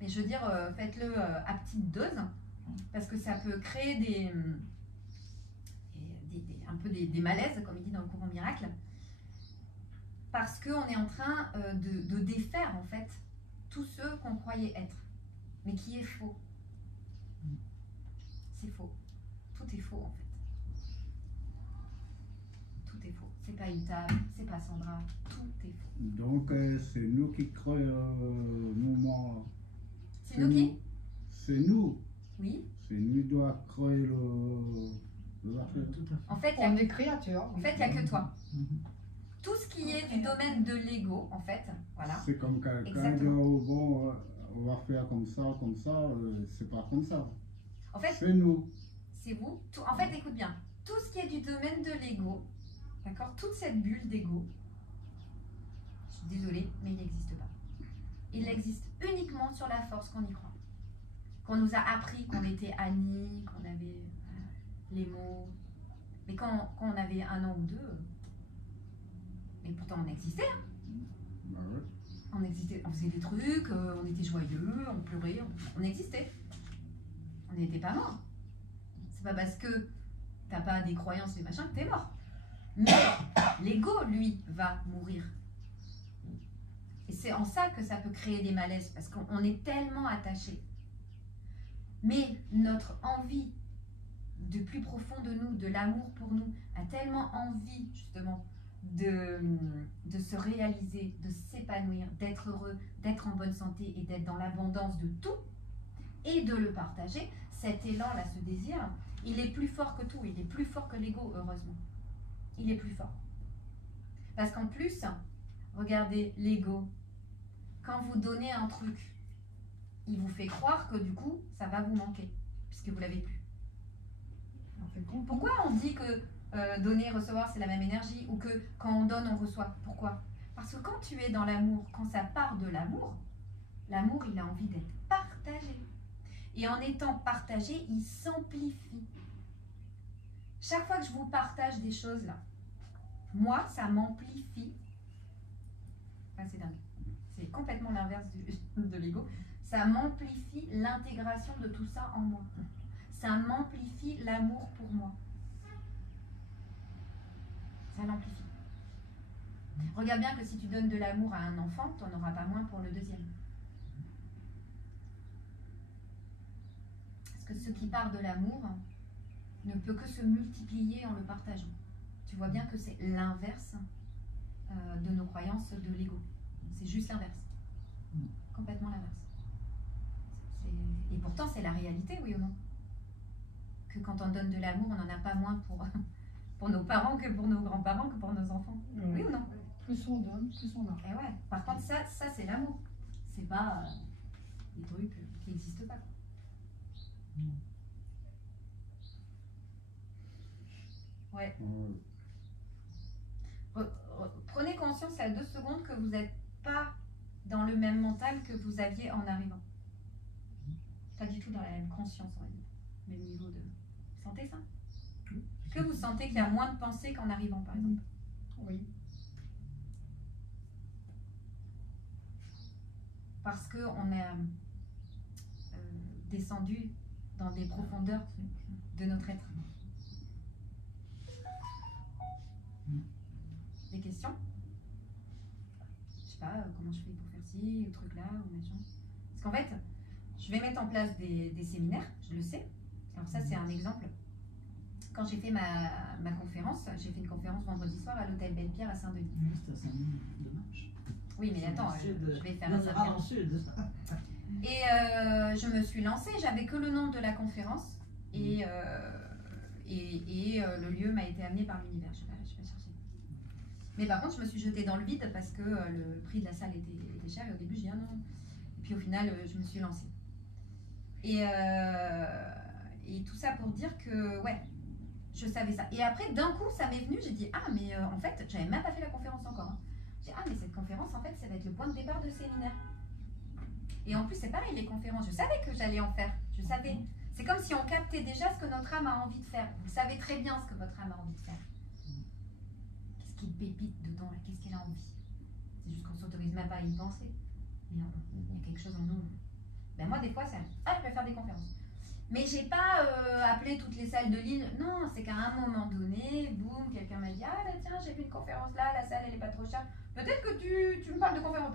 Mais je veux dire, faites-le à petite dose, parce que ça peut créer un peu des malaises, comme il dit dans le courant miracle, parce qu'on est en train de défaire, en fait, tous ceux qu'on croyait être, mais qui est faux. C'est faux. Tout est faux, en fait. Tout est faux. C'est pas une table, c'est pas Sandra, tout est faux. Donc, c'est nous qui créons le mouvement. C'est nous qui? C'est nous. Oui. C'est nous qui doivent créer le En fait, on est créateurs. En fait, il n'y a que toi. Tout ce qui est du domaine de l'ego, en fait, voilà. C'est comme quelqu'un dit, oh, bon, on va faire comme ça, c'est pas comme ça. En fait, c'est nous. C'est vous. Tout, en fait, écoute bien, tout ce qui est du domaine de l'ego, d'accord, toute cette bulle d'ego, je suis désolée, mais il n'existe pas. Il existe uniquement sur la force qu'on y croit. Qu'on nous a appris qu'on était Annie, qu'on avait les mots. Mais quand on avait 1 an ou 2, mais pourtant on existait. Hein. Bah ouais. On existait, on faisait des trucs, on était joyeux, on pleurait, on existait. On n'était pas mort. C'est pas parce que t'as pas des croyances et machin que t'es mort. Mais l'ego, lui, va mourir. Et c'est en ça que ça peut créer des malaises, parce qu'on est tellement attaché. Mais notre envie de plus profond de nous, de l'amour pour nous, a tellement envie, justement, de se réaliser, de s'épanouir, d'être heureux, d'être en bonne santé et d'être dans l'abondance de tout, et de le partager. Cet élan-là, ce désir, il est plus fort que tout, il est plus fort que l'ego, heureusement. Il est plus fort. Parce qu'en plus, regardez l'ego, quand vous donnez un truc, il vous fait croire que du coup, ça va vous manquer, puisque vous l'avez plus. Pourquoi on dit que donner, recevoir, c'est la même énergie, ou que quand on donne, on reçoit? Pourquoi? Parce que quand tu es dans l'amour, quand ça part de l'amour, l'amour, il a envie d'être partagé. Et en étant partagé, il s'amplifie. Chaque fois que je vous partage des choses là, moi, ça m'amplifie. Enfin, c'est dingue. C'est complètement l'inverse de l'ego. Ça m'amplifie l'intégration de tout ça en moi. Ça m'amplifie l'amour pour moi. Ça l'amplifie. Regarde bien que si tu donnes de l'amour à un enfant, tu n'en auras pas moins pour le deuxième. Parce que ce qui part de l'amour ne peut que se multiplier en le partageant. Tu vois bien que c'est l'inverse de nos croyances de l'ego. C'est juste l'inverse. Complètement l'inverse. Et pourtant, c'est la réalité, oui ou non? Que quand on donne de l'amour, on n'en a pas moins pour nos parents que pour nos grands-parents, que pour nos enfants. Oui ou non? Plus on donne, plus on a. Et ouais. Par contre, ça c'est l'amour. C'est pas des trucs qui n'existent pas. Ouais. Prenez conscience à 2 secondes que vous n'êtes pas dans le même mental que vous aviez en arrivant. Pas du tout dans la même conscience, on va dire. Même niveau de... Vous sentez ça? Est-ce que vous sentez qu'il y a moins de pensées qu'en arrivant, par exemple? Oui. Parce qu'on est descendu dans des profondeurs de notre être. Des questions? Je sais pas, comment je fais pour faire ci, le truc là, ou machin. Parce qu'en fait, je vais mettre en place des séminaires, je le sais. Alors ça, c'est un exemple. Quand j'ai fait ma conférence, j'ai fait une conférence vendredi soir à l'hôtel Belle-Pierre à Saint-Denis. C'était dommage. Oui, mais attends, je vais faire un dans le sud. Et je me suis lancée, j'avais que le nom de la conférence et le lieu m'a été amené par l'univers. Je vais pas chercher. Mais par contre, je me suis jetée dans le vide parce que le prix de la salle était cher et au début, je dis ah non. Et puis au final, je me suis lancée. Et tout ça pour dire que, ouais, je savais ça. Et après, d'un coup, ça m'est venu, j'ai dit ah, mais en fait, j'avais même pas fait la conférence encore. Hein. J'ai dit ah, mais cette conférence, en fait, ça va être le point de départ de séminaire. Et en plus, c'est pareil, les conférences, je savais que j'allais en faire. Je savais. C'est comme si on captait déjà ce que notre âme a envie de faire. Vous savez très bien ce que votre âme a envie de faire. Qu'est-ce qui pépite dedans, là? Qu'est-ce qu'elle a envie? C'est juste qu'on ne s'autorise même pas à y penser. Mais il y a quelque chose en nous. Ben moi, des fois, c'est ah, je vais faire des conférences. Mais j'ai pas appelé toutes les salles de l'île. Non, c'est qu'à un moment donné, boum, quelqu'un m'a dit ah, là, tiens, j'ai fait une conférence là, la salle, elle est pas trop chère. Peut-être que tu me parles de conférence.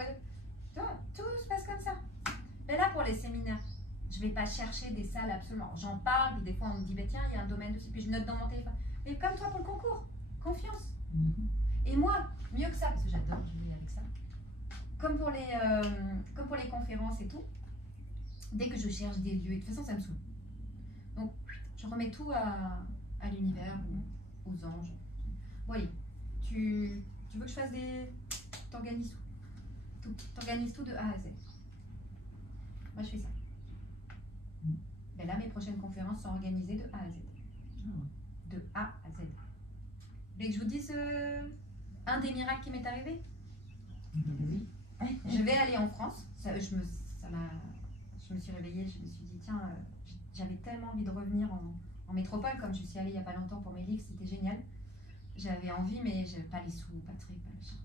Tout se passe comme ça. Mais là, pour les séminaires, je ne vais pas chercher des salles absolument. J'en parle, puis des fois on me dit, bah, tiens, il y a un domaine dessus, puis je note dans mon téléphone. Mais comme toi pour le concours, confiance. Et moi, mieux que ça, parce que j'adore jouer avec ça, comme pour les conférences et tout, dès que je cherche des lieux, de toute façon ça me saoule. Donc, je remets tout à l'univers, aux anges. Bon, allez, tu veux que je fasse des... T'organises tout. T'organises tout de A à Z. Moi, je fais ça. Ben là, mes prochaines conférences sont organisées de A à Z. De A à Z. Vous voulez que je vous dise un des miracles qui m'est arrivé? Oui. Je vais aller en France. Je me suis réveillée, je me suis dit, tiens, j'avais tellement envie de revenir en métropole, comme je suis allée il n'y a pas longtemps pour mes livres, c'était génial. J'avais envie, mais je n'avais pas les sous, pas de trucs, pas machin.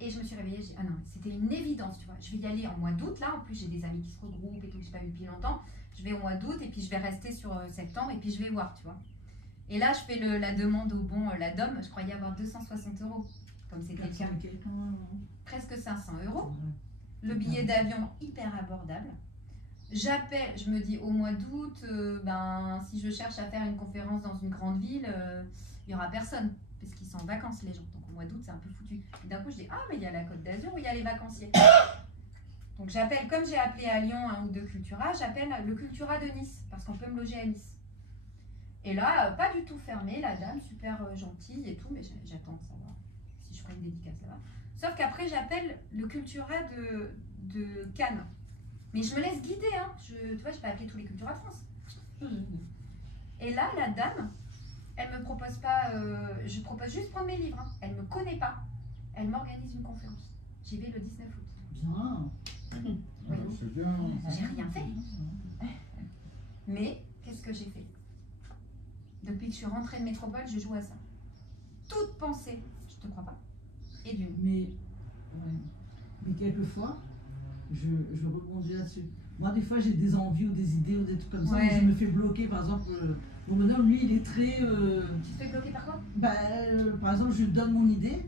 Et je me suis réveillée, j'ai dit, ah non, c'était une évidence, tu vois. Je vais y aller en mois d'août, là, en plus j'ai des amis qui se regroupent et tout, que je n'ai pas vu depuis longtemps. Je vais au mois d'août et puis je vais rester sur septembre et puis je vais voir, tu vois. Et là, je fais la demande au bon, la DOM, je croyais avoir 260 €, comme c'était le cas. Presque 500 €. Le billet d'avion hyper abordable. J'appelle, je me dis au mois d'août, ben, si je cherche à faire une conférence dans une grande ville, il n'y aura personne, parce qu'ils sont en vacances les gens. Donc au mois d'août, c'est un peu foutu. Et d'un coup, je dis, ah, mais il y a la Côte d'Azur où il y a les vacanciers. Donc j'appelle, comme j'ai appelé à Lyon un ou deux Cultura, j'appelle le Cultura de Nice, parce qu'on peut me loger à Nice. Et là, pas du tout fermé, la dame, super gentille et tout, mais j'attends de savoir si je ferai une dédicace là-bas. Sauf qu'après, j'appelle le Cultura de Cannes. Mais je me laisse guider, hein. Tu vois, je peux appeler tous les Cultura de France. Et là, la dame, elle me propose pas, je propose juste prendre mes livres. Hein. Elle me connaît pas. Elle m'organise une conférence. J'y vais le 19 août. Bien. Oui. C'est bien. J'ai rien fait. Mais qu'est-ce que j'ai fait? Depuis que je suis rentrée de métropole, je joue à ça. Toute pensée, je te crois pas, et d'une. Mais quelquefois, je rebondis là-dessus. Moi, des fois, j'ai des envies ou des idées ou des trucs comme ça, mais je me fais bloquer. Par exemple, mon bonhomme, lui, il est très... Tu te fais bloquer par quoi? Par exemple, je lui donne mon idée,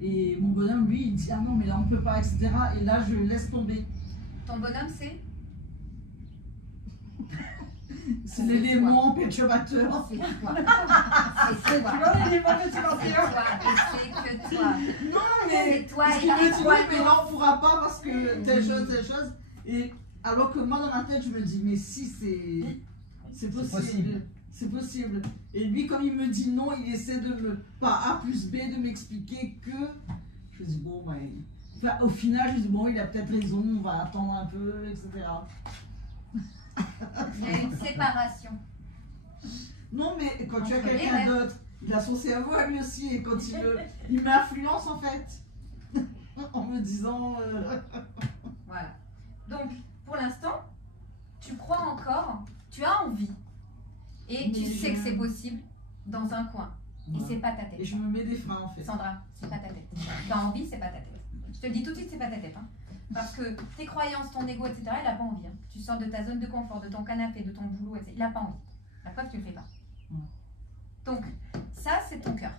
et mon bonhomme, lui, il dit « Ah non, mais là, on peut pas, etc. » Et là, je laisse tomber. Ton bonhomme, c'est? C'est l'élément perturbateur. C'est toi. C'est toi, l'élément perturbateur. C'est que toi. Non, mais c'est toi. il me dit oui, mais là, on pourra pas parce que telle chose. Et alors que moi, dans ma tête, je me dis, mais si, c'est possible. C'est possible. Et lui, comme il me dit non, il essaie de me, par A plus B, de m'expliquer que... Je me dis, bon, Enfin, au final, je dis, bon, il a peut-être raison, on va attendre un peu, etc. Il y a une séparation. Non, mais quand tu as Entre les quelqu'un rêves. d'autre, il a son cerveau à lui aussi, et quand il m'influence en fait, en me disant... Voilà. Donc, pour l'instant, tu crois encore, tu as envie, et tu Mais sais que c'est possible dans un coin. Et Voilà. c'est pas ta tête. Et je me mets des freins en fait. Sandra, c'est pas ta tête. Tu as envie, c'est pas ta tête. Je te le dis tout de suite, c'est pas ta tête. Hein. Parce que tes croyances, ton ego, etc., il a pas envie. Hein. Tu sors de ta zone de confort, de ton canapé, de ton boulot, etc. Il a pas envie. La preuve, tu le fais pas. Donc, ça, c'est ton cœur.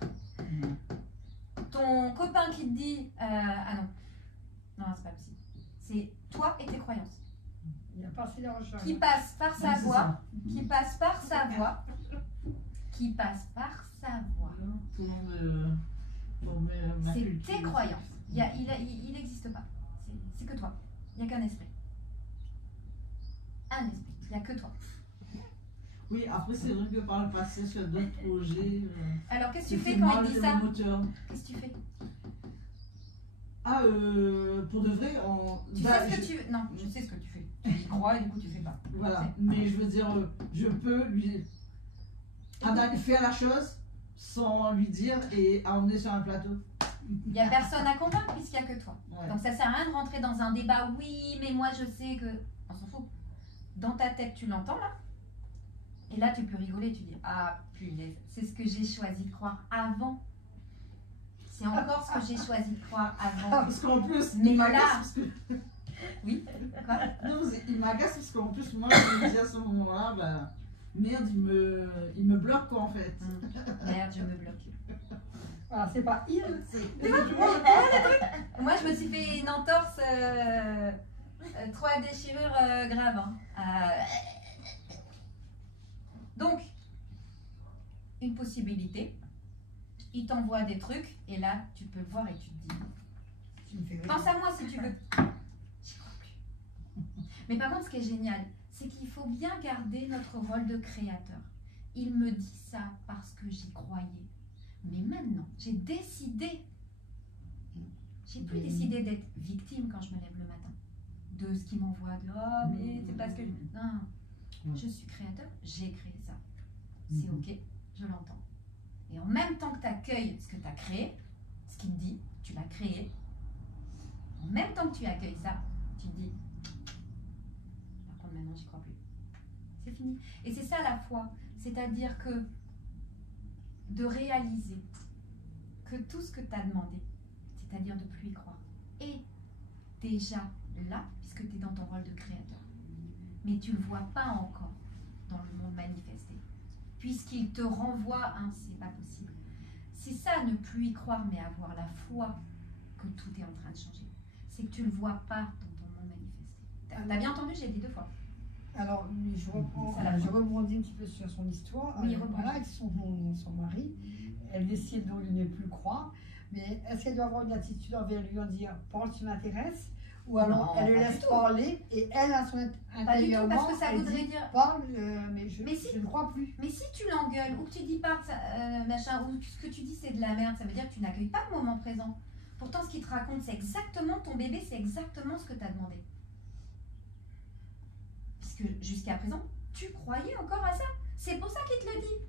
Ton copain qui te dit ah non, non, c'est pas possible. C'est toi et tes croyances. Il a passé la recherche. Qui passe par sa Oui, c'est voix, ça. qui passe par sa voix, qui passe par sa voix. C'est tes croyances. Il n'existe pas. C'est que toi. Il n'y a qu'un esprit. Un esprit. Il n'y a que toi. Oui, après c'est vrai que par le passé sur d'autres projets... Alors qu'est-ce que tu j'ai fais fait quand mal il dit de ça? mon moteur. Qu'est-ce que tu fais? Ah, pour de vrai, Tu sais ce que tu... Non, je sais ce que tu fais. Tu y crois et du coup tu fais pas. Voilà, mais je veux dire, je peux lui faire la chose sans lui dire et à emmener sur un plateau. Il n'y a personne à convaincre puisqu'il n'y a que toi. Ouais. Donc ça sert à rien de rentrer dans un débat. Oui, mais moi je sais que... On s'en fout. Dans ta tête, tu l'entends là. Et là, tu peux rigoler. Tu dis, ah punaise, c'est ce que j'ai choisi de croire avant. C'est encore ce que j'ai choisi de croire avant. Parce qu'en plus, Mais il là- m'agace parce que... Oui, quoi? Non, il m'agace parce qu'en plus, moi, je me dis à ce moment-là, bah, merde, il me bloque quoi en fait. Merde, je me bloque. Voilà, c'est pas il, c'est. Moi, je me suis fait une entorse, 3 déchirures graves. Hein. Donc, une possibilité, il t'envoie des trucs et là, tu peux le voir et tu te dis, Tu me fais rire. pense à moi si tu veux. J'y crois plus. Mais par contre, ce qui est génial, c'est qu'il faut bien garder notre rôle de créateur. Il me dit ça parce que j'y croyais. Mais maintenant, j'ai décidé. J'ai plus décidé d'être victime quand je me lève le matin. De ce qui m'envoie de oh, mais c'est parce que. Non, je suis créateur, j'ai créé ça. C'est ok, je l'entends. Et en même temps que tu accueilles ce que tu as créé, ce qu'il te dit, tu l'as créé. En même temps que tu accueilles ça, tu te dis par contre, maintenant, j'y crois plus. C'est fini. Et c'est ça la foi. C'est-à-dire que de réaliser que tout ce que tu as demandé, c'est-à-dire de plus y croire, est déjà là, puisque tu es dans ton rôle de créateur. Mais tu ne le vois pas encore dans le monde manifesté, puisqu'il te renvoie un c'est pas possible. C'est ça, ne plus y croire, mais avoir la foi que tout est en train de changer. C'est que tu ne le vois pas dans ton monde manifesté. T'as bien entendu, j'ai dit 2 fois. Alors, je reprends, Ça la je rebondis un petit peu sur son histoire. Oui, Voilà, rebondis. avec son mari, elle décide de ne plus croire. Mais est-ce qu'elle doit avoir une attitude envers lui en dire parle, tu m'intéresses? Ou alors Non, elle le pas laisse du tout. parler et elle, à son Pas du tout, intérieurement, parce que ça elle voudrait dit, dire. parle, mais je si. ne crois plus. Mais si tu l'engueules ou que tu dis pas machin, ou que ce que tu dis c'est de la merde, ça veut dire que tu n'accueilles pas le moment présent. Pourtant, ce qu'il te raconte, c'est exactement ton bébé, c'est exactement ce que tu as demandé. Puisque jusqu'à présent, tu croyais encore à ça. C'est pour ça qu'il te le dit.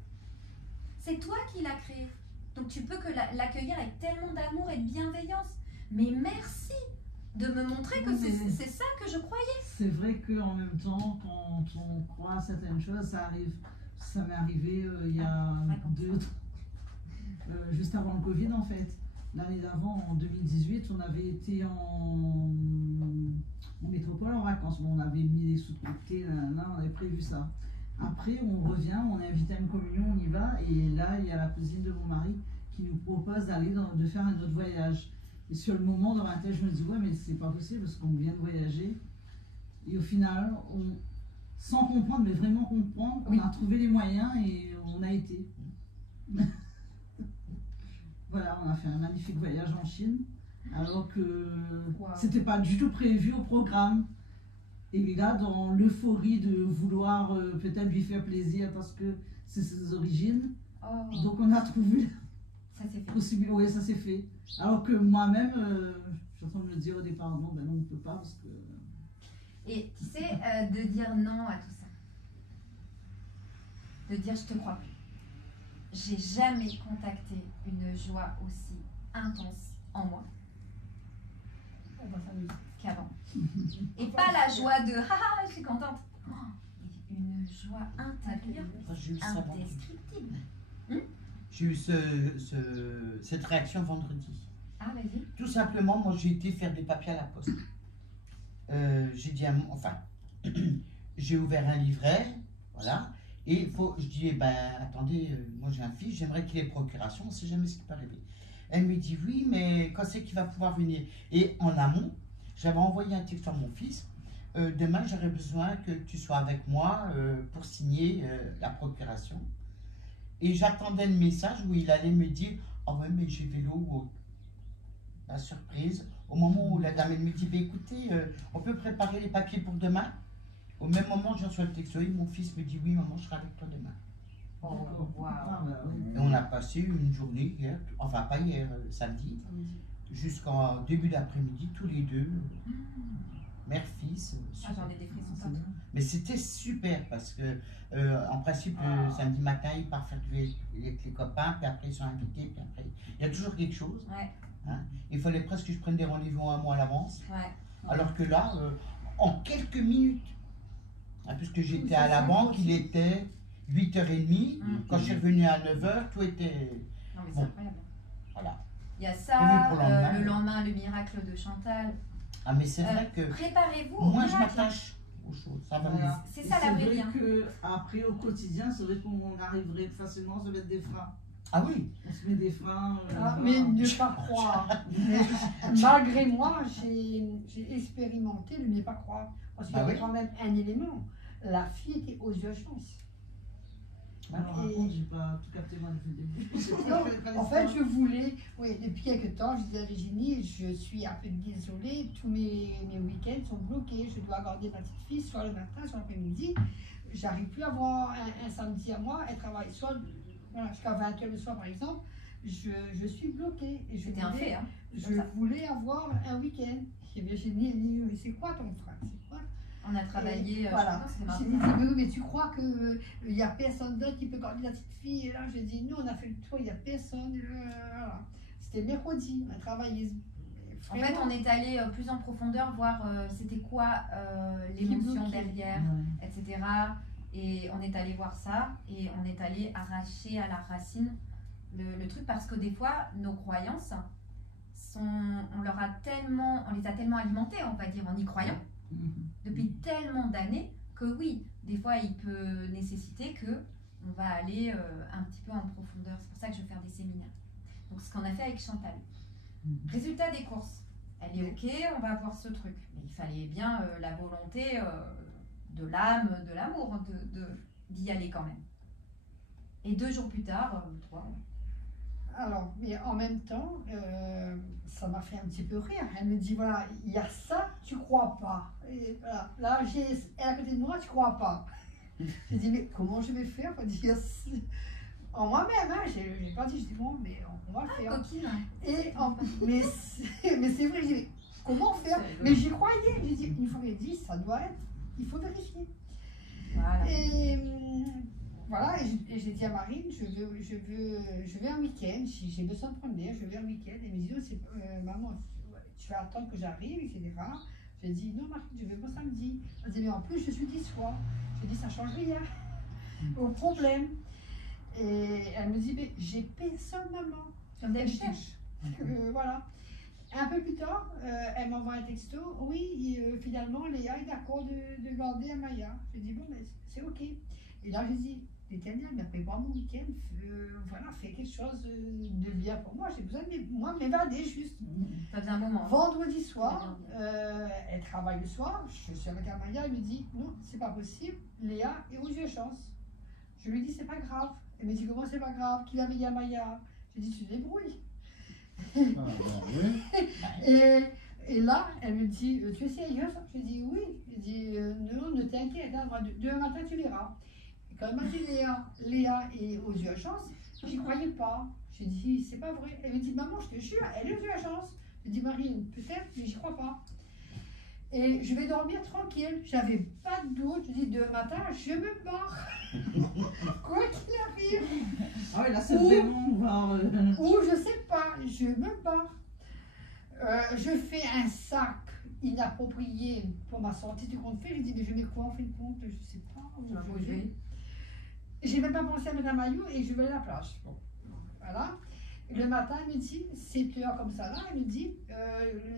C'est toi qui l'as créé. Donc tu peux que l'accueillir avec tellement d'amour et de bienveillance. Mais merci de me montrer que Oui, mais- c'est ça que je croyais. C'est vrai qu'en même temps, quand on croit à certaines choses, ça arrive. Ça m'est arrivé il y a juste avant le Covid en fait. L'année d'avant, en 2018, on avait été en métropole en vacances. Bon, on avait mis des sous de côté, on avait prévu ça. Après, on revient, on est invité à une communion, on y va. Et là, il y a la cousine de mon mari qui nous propose de faire un autre voyage. Et sur le moment, dans ma tête, je me dis, ouais, mais c'est pas possible parce qu'on vient de voyager. Et au final, sans comprendre, mais vraiment comprendre, on a trouvé les moyens et on a été. Voilà, on a fait un magnifique voyage en Chine, alors que c'était pas du tout prévu au programme. Et là, dans l'euphorie de vouloir peut-être lui faire plaisir parce que c'est ses origines, donc on a trouvé Ça s'est fait. possible. Oui, ça s'est fait. Alors que moi-même, suis en train de me dire au départ, non, ben non, on ne peut pas parce que... Et tu sais, de dire non à tout ça. De dire je te crois plus. J'ai jamais contacté une joie aussi intense en moi qu'avant. Et pas la joie de haha, je suis contente. Oh, une joie intérieure J'ai eu ça vendredi. indescriptible. J'ai eu cette réaction vendredi. Ah, vas-y. Tout simplement, moi j'ai été faire des papiers à la poste. J'ai dit j'ai ouvert un livret, voilà, et je dis, attendez, moi j'ai un fils, j'aimerais qu'il ait procuration, on ne sait jamais ce qui peut arriver. Elle me dit, oui, mais quand c'est qu'il va pouvoir venir? Et en amont, j'avais envoyé un texte à mon fils, demain j'aurais besoin que tu sois avec moi pour signer la procuration. Et j'attendais le message où il allait me dire, oh ouais, mais j'ai vélo. La surprise, au moment où la dame elle me dit, écoutez, on peut préparer les papiers pour demain. Au même moment, je reçois le texto et mon fils me dit, oui maman, je serai avec toi demain. Oh, wow. Et on a passé une journée hier, enfin pas hier, samedi, jusqu'en début d'après-midi, tous les deux, mère-fils. J'en ai des frissons partout. Mais c'était super parce que, en principe, samedi matin, ils partent faire du vélo avec les copains, puis après ils sont invités, puis après, il y a toujours quelque chose. Ouais. Hein. Il fallait presque que je prenne des rendez-vous un mois à l'avance. Ouais. Alors que là, en quelques minutes, puisque j'étais à la banque, il était 8h30. Quand je suis revenu à 9h, tout était... Non, mais c'est incroyable. Voilà. Il y a ça, le lendemain, le miracle de Chantal. Ah, mais c'est vrai que... Préparez-vous au moi, miracle. je m'attache aux choses. Ça va mieux. C'est ça la vraie vie. C'est vrai qu'après, au quotidien, c'est vrai qu'on arriverait facilement à se mettre des freins. Ah oui. On se met des freins. Mais ne pas croire. Malgré moi, j'ai expérimenté le ne pas croire. Parce qu'il y avait quand même un élément. La fille était aux urgences. Alors, par contre, j'ai pas tout capté moi depuis le début. Non, en fait, je voulais, depuis quelques temps, je disais à Virginie, je suis un peu désolée, tous mes week-ends sont bloqués, je dois garder ma petite fille soit le matin, soit l'après-midi. J'arrive plus à avoir un samedi à moi, elle travaille soit jusqu'à 20h le soir par exemple, je suis bloquée. C'était un fait, hein. Je voulais avoir un week-end. Et Virginie, elle dit, mais c'est quoi ton frein? C'est quoi? On a travaillé, voilà. J'ai dit, mais tu crois qu'il n'y a personne d'autre qui peut garder la petite fille? Et là, je dis, nous, on a fait le tour, il n'y a personne. Voilà. C'était mercredi, on a travaillé. Vraiment. En fait, on est allé plus en profondeur, voir c'était quoi l'émotion derrière, etc. Et on est allé voir ça, et on est allé arracher à la racine le truc, parce que des fois, nos croyances, on les a tellement alimentées, on va dire, en y croyant. Depuis tellement d'années que oui, des fois il peut nécessiter que on va aller un petit peu en profondeur. C'est pour ça que je vais faire des séminaires. Donc ce qu'on a fait avec Chantal. Résultat des courses. Elle est ok, on va voir ce truc. Mais il fallait bien la volonté de l'âme, de l'amour, d'y aller quand même. Et 2 jours plus tard, 3. Alors, mais en même temps, ça m'a fait un petit peu rire. Elle me dit, voilà, il y a ça, tu crois pas. Et voilà, là, elle est à côté de moi, tu crois pas. J'ai dit, mais comment je vais faire pour dire en moi-même, hein, j'ai pas dit, je dis, bon, mais on va le faire. Coquine. Mais c'est vrai, j'ai dit, comment faire? Mais j'y croyais. J'ai dit, une fois qu'elle dit, ça doit être, il faut vérifier. Voilà. Et voilà, et j'ai dit à Marine, je veux un week-end, si j'ai besoin de prendre l'air, je veux un week-end. Elle me dit, maman, tu vas attendre que j'arrive, etc. J'ai dit, non Marine, je veux pas samedi. Elle dit, mais en plus, je suis dit soir. J'ai dit, ça change rien au problème. Et elle me dit, mais j'ai personne, maman. Voilà. Un peu plus tard, elle m'envoie un texto, oui, finalement, Léa est d'accord de garder Amaya. J'ai dit, bon, mais c'est ok. Et là, j'ai dit, l'Éternel m'a fait voir mon week-end, voilà, fait quelque chose de bien pour moi. J'ai besoin de m'évader juste. Ça faisait un moment. Vendredi soir, elle travaille le soir, je suis avec Amaya, elle me dit, non, c'est pas possible, Léa est aux urgences. Je lui dis, c'est pas grave. Elle me dit, comment c'est pas grave? Qui va veiller Amaya? J'ai dit, tu te débrouilles. Et là, elle me dit, tu es sérieuse? Je dis, oui. Elle dit, non, ne t'inquiète, hein, demain matin, tu verras. Et quand elle m'a dit, Léa est aux urgences, j'y croyais pas. J'ai dit, c'est pas vrai. Elle me dit, maman, je te jure, elle est aux urgences. Je dis, Marie, peut-être, mais j'y crois pas. Et je vais dormir tranquille. J'avais pas de doute. Je dis, demain matin, je me barre. Quoi qu'il arrive. Ah oui, là, c'est vraiment voir. Ou je sais pas, je me barre. Je fais un sac inapproprié pour ma sortie du compte fait. Je dis, mais je mets quoi en fin de compte? Je sais pas. Où je vais. J'ai même pas pensé à mettre un maillot et je vais à la plage. Bon. Voilà. Le matin, elle me dit, 7h comme ça là, elle me dit,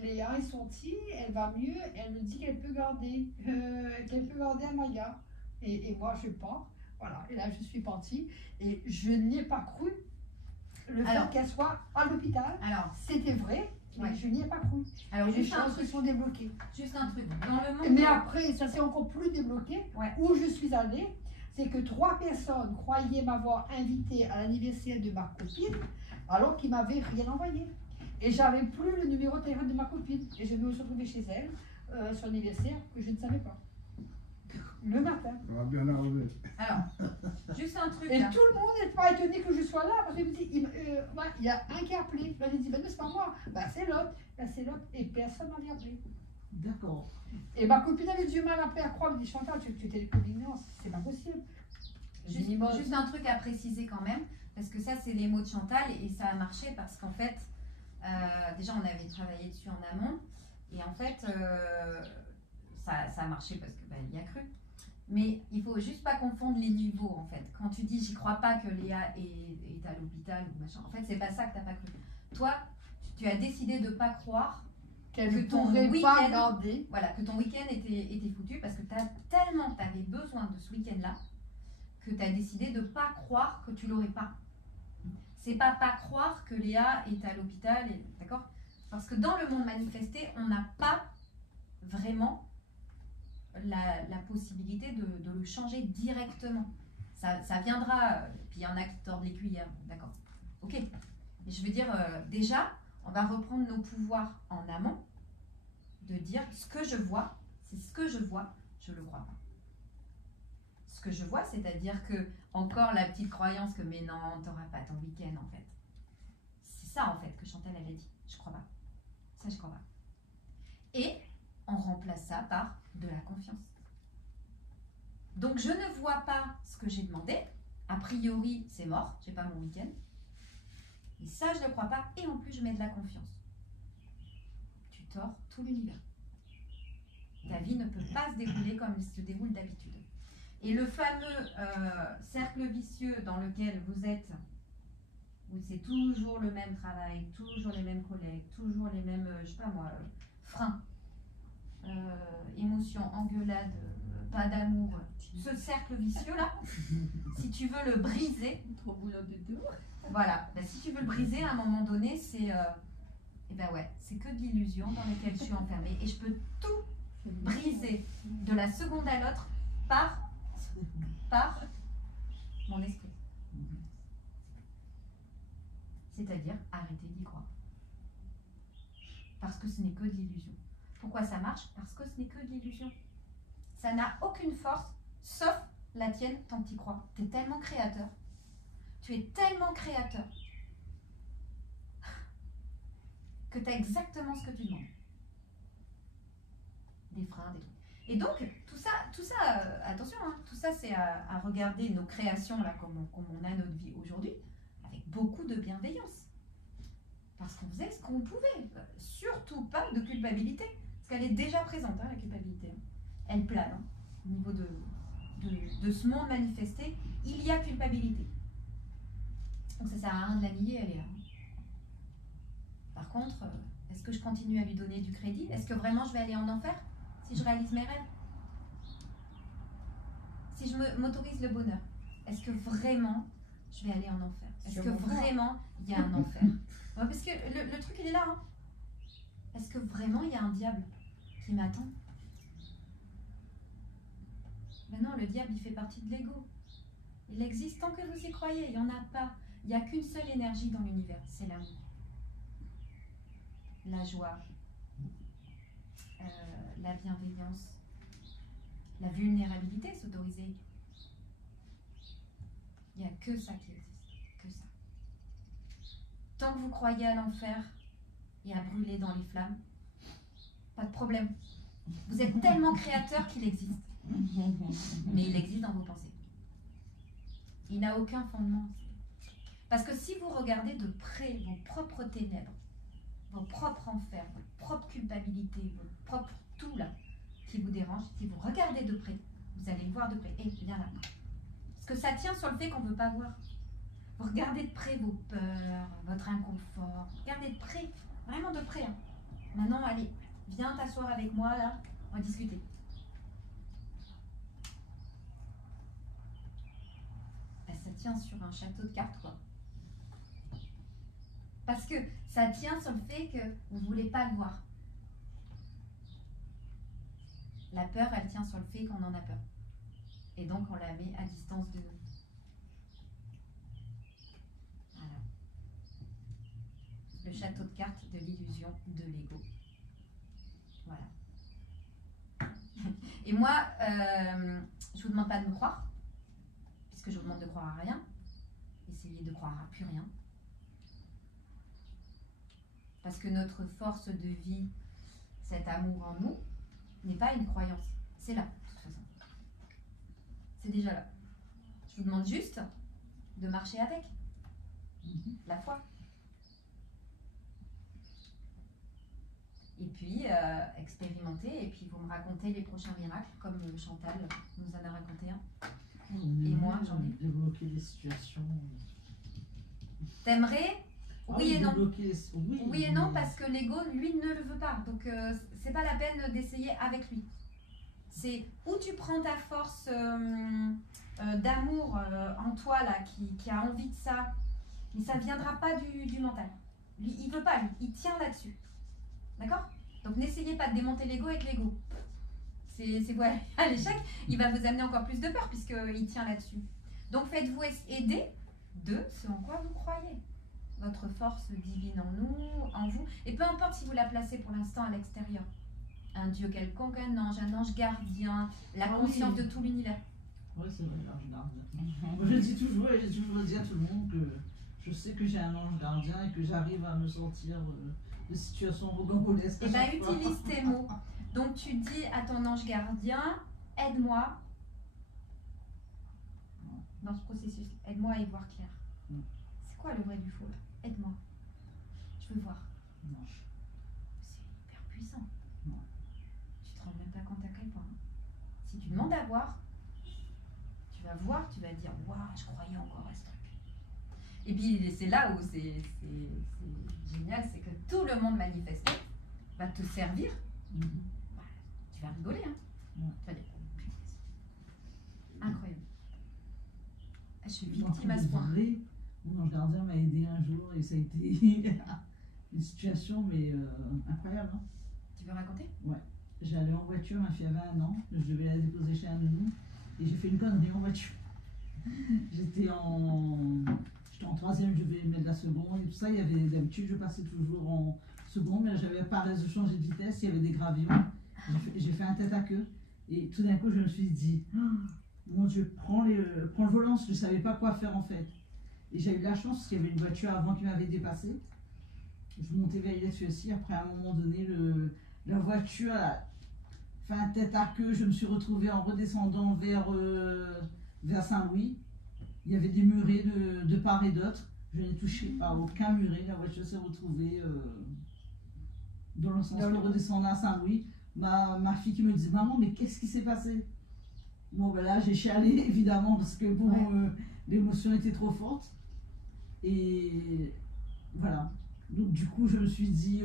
Léa est sortie, elle va mieux, elle me dit qu'elle peut garder un maillot. Et moi, je pars. Voilà. Et là, je suis partie et je n'ai pas cru le fait qu'elle soit à l'hôpital. Alors, c'était vrai. Mais je n'y ai pas cru. Alors, les choses se sont débloquées. Juste un truc. Dans le monde. Mais après, ça s'est encore plus débloqué. Ouais. Où je suis allée, c'est que 3 personnes croyaient m'avoir invitée à l'anniversaire de ma copine, alors qu'ils m'avaient rien envoyé. Et j'avais plus le numéro de téléphone de ma copine. Et je me suis retrouvée chez elle, sur l'anniversaire, que je ne savais pas. Le matin. Ça va bien arriver. Alors, juste un truc. Et tout le monde n'est pas étonné que je sois là, parce qu'il me dit, il y a un qui a appelé. Là, j'ai dit, ben non, c'est pas moi. Ben, c'est l'autre. Ben, c'est l'autre. Et personne m'avait appelé. D'accord. Et ma copine avait du mal après à croire. Elle me dit, Chantal, tu t'es découvert. Non, c'est pas possible. Juste un truc à préciser quand même, parce que ça, c'est les mots de Chantal, et ça a marché parce qu'en fait, déjà, on avait travaillé dessus en amont, et en fait, ça a marché parce que il y a cru. Mais il faut juste pas confondre les niveaux en fait. Quand tu dis j'y crois pas que Léa est à l'hôpital ou machin, en fait c'est pas ça que t'as pas cru. Toi, tu as décidé de pas croire que ton week-end, voilà, que ton week-end était foutu parce que t'avais besoin de ce week-end-là que tu as décidé de pas croire que tu l'aurais pas. C'est pas croire que Léa est à l'hôpital, d'accord? Parce que dans le monde manifesté, on n'a pas vraiment la possibilité de le changer directement. Ça viendra, puis il y en a qui tordent les cuillères, d'accord. Ok. Mais je veux dire, déjà, on va reprendre nos pouvoirs en amont, de dire ce que je vois, c'est ce que je vois, je le crois pas. Ce que je vois, c'est-à-dire que, encore la petite croyance que, mais non, t'auras pas ton week-end en fait. C'est ça en fait que Chantal avait dit, je crois pas. Ça, je crois pas. Et on remplace ça par de la confiance. Donc je ne vois pas ce que j'ai demandé. A priori, c'est mort, j'ai pas mon week-end. Et ça, je ne le crois pas. Et en plus, je mets de la confiance. Tu tords tout l'univers. Ta vie ne peut pas se dérouler comme elle se déroule d'habitude. Et le fameux cercle vicieux dans lequel vous êtes, où c'est toujours le même travail, toujours les mêmes collègues, toujours les mêmes, je sais pas moi, freins, émotions, engueulades, pas d'amour, ce cercle vicieux-là, si tu veux le briser, voilà, ben, si tu veux le briser, à un moment donné, c'est c'est que de l'illusion dans laquelle je suis enfermée. Et je peux tout briser de la seconde à l'autre par mon esprit. C'est-à-dire arrêter d'y croire. Parce que ce n'est que de l'illusion. Pourquoi ça marche? Parce que ce n'est que de l'illusion. Ça n'a aucune force, sauf la tienne tant que tu y crois. Tu es tellement créateur. Tu es tellement créateur que tu as exactement ce que tu demandes. Des freins, des trucs. Et donc, tout ça attention, hein, tout ça c'est à regarder nos créations là, comme on a notre vie aujourd'hui, avec beaucoup de bienveillance. Parce qu'on faisait ce qu'on pouvait. Surtout pas de culpabilité. Parce qu'elle est déjà présente, hein, la culpabilité. Hein. Elle plane. Hein, au niveau de ce monde manifesté, il y a culpabilité. Donc ça sert à rien de la nier, elle est là. Par contre, est-ce que je continue à lui donner du crédit? Est-ce que vraiment je vais aller en enfer si je réalise mes rêves? Si je m'autorise le bonheur, est-ce que vraiment je vais aller en enfer? Est-ce que vraiment il y a un enfer? Ouais, parce que le truc il est là. Hein. Est-ce que vraiment il y a un diable qui m'attend? Ben non, le diable il fait partie de l'ego. Il existe tant que vous y croyez, il n'y en a pas. Il n'y a qu'une seule énergie dans l'univers, c'est l'amour. La joie, la bienveillance, la vulnérabilité, s'autoriser. Il n'y a que ça qui existe, que ça. Tant que vous croyez à l'enfer, et à brûler dans les flammes, pas de problème. Vous êtes tellement créateur qu'il existe. Mais il existe dans vos pensées. Il n'a aucun fondement. Parce que si vous regardez de près vos propres ténèbres, vos propres enfers, votre propre culpabilité, votre propre tout là, qui vous dérange, si vous regardez de près, vous allez le voir de près. Et viens là. Parce que ça tient sur le fait qu'on ne veut pas voir. Vous regardez de près vos peurs, votre inconfort. Regardez de près, vraiment de près. Hein. Maintenant, allez, viens t'asseoir avec moi là, on va discuter. Ben, ça tient sur un château de cartes, quoi. Parce que ça tient sur le fait que vous ne voulez pas le voir. La peur, elle tient sur le fait qu'on en a peur. Et donc, on la met à distance de nous. Voilà. Le château de cartes de l'illusion de l'ego. Voilà. Et moi, je ne vous demande pas de me croire, puisque je vous demande de croire à rien. Essayez de croire à plus rien. Parce que notre force de vie, cet amour en nous, n'est pas une croyance. C'est là, de toute façon. C'est déjà là. Je vous demande juste de marcher avec. La foi. Et puis, expérimenter. Et puis, vous me racontez les prochains miracles, comme Chantal nous en a raconté un. Et moi, j'en ai. Débloquer des situations. T'aimerais? Oui et non. Oui, Oui et non, parce que l'ego, lui, ne le veut pas. Donc, c'est pas la peine d'essayer avec lui. C'est où tu prends ta force d'amour en toi, là, qui a envie de ça. Mais ça ne viendra pas du mental. Lui, il veut pas, lui. Il tient là-dessus. D'accord? Donc, n'essayez pas de démonter l'ego avec l'ego. Voilà, à l'échec, il va vous amener encore plus de peur, puisqu'il tient là-dessus. Donc, faites-vous aider de ce en quoi vous croyez. Votre force divine en nous, en vous, et peu importe si vous la placez pour l'instant à l'extérieur. Un Dieu quelconque, un ange gardien, la conscience de tout l'univers. Oui, c'est vrai, l'ange gardien. Moi, je dis toujours, et j'ai toujours dit à tout le monde que je sais que j'ai un ange gardien et que j'arrive à me sortir de situations rocambolesques. Eh bien, utilise tes mots. Donc, tu dis à ton ange gardien, aide-moi dans ce processus, aide-moi à y voir clair. C'est quoi le vrai du faux là? Aide-moi. Je veux voir. Non. C'est hyper puissant. Non. Tu te rends même pas compte à quel point. Hein. Si tu demandes à voir, tu vas voir, tu vas dire waouh, je croyais encore à ce truc. Et puis c'est là où c'est génial, c'est que tout le monde manifesté va te servir. Voilà. Tu vas rigoler, hein. Tu vas dire incroyable. Je suis victime à ce point. Mon ange gardien m'a aidé un jour et ça a été une situation mais incroyable. Hein. Tu veux raconter? Ouais. J'allais en voiture, ma fille avait 1 an, je devais la déposer chez un nounou et j'ai fait une connerie en voiture. J'étais en 3e, je devais mettre la seconde et tout ça. Il y avait d'habitude, je passais toujours en seconde, mais j'avais pas de changer de vitesse, il y avait des gravillons. J'ai fait un tête à queue et tout d'un coup je me suis dit oh, mon Dieu, prends le volant, je ne savais pas quoi faire en fait. Et j'ai eu de la chance parce qu'il y avait une voiture avant qui m'avait dépassé. Je montais vers là-dessus aussi. Après, à un moment donné, la voiture a fait un tête à queue. Je me suis retrouvée en redescendant vers Saint-Louis. Il y avait des murets de part et d'autre. Je n'ai touché par aucun muret. La voiture s'est retrouvée dans le sens de redescendre à Saint-Louis. Ma fille qui me dit maman, mais qu'est-ce qui s'est passé? Bon, ben là, j'ai chialé évidemment parce que bon, l'émotion était trop forte. Et voilà. Donc du coup, je me suis dit,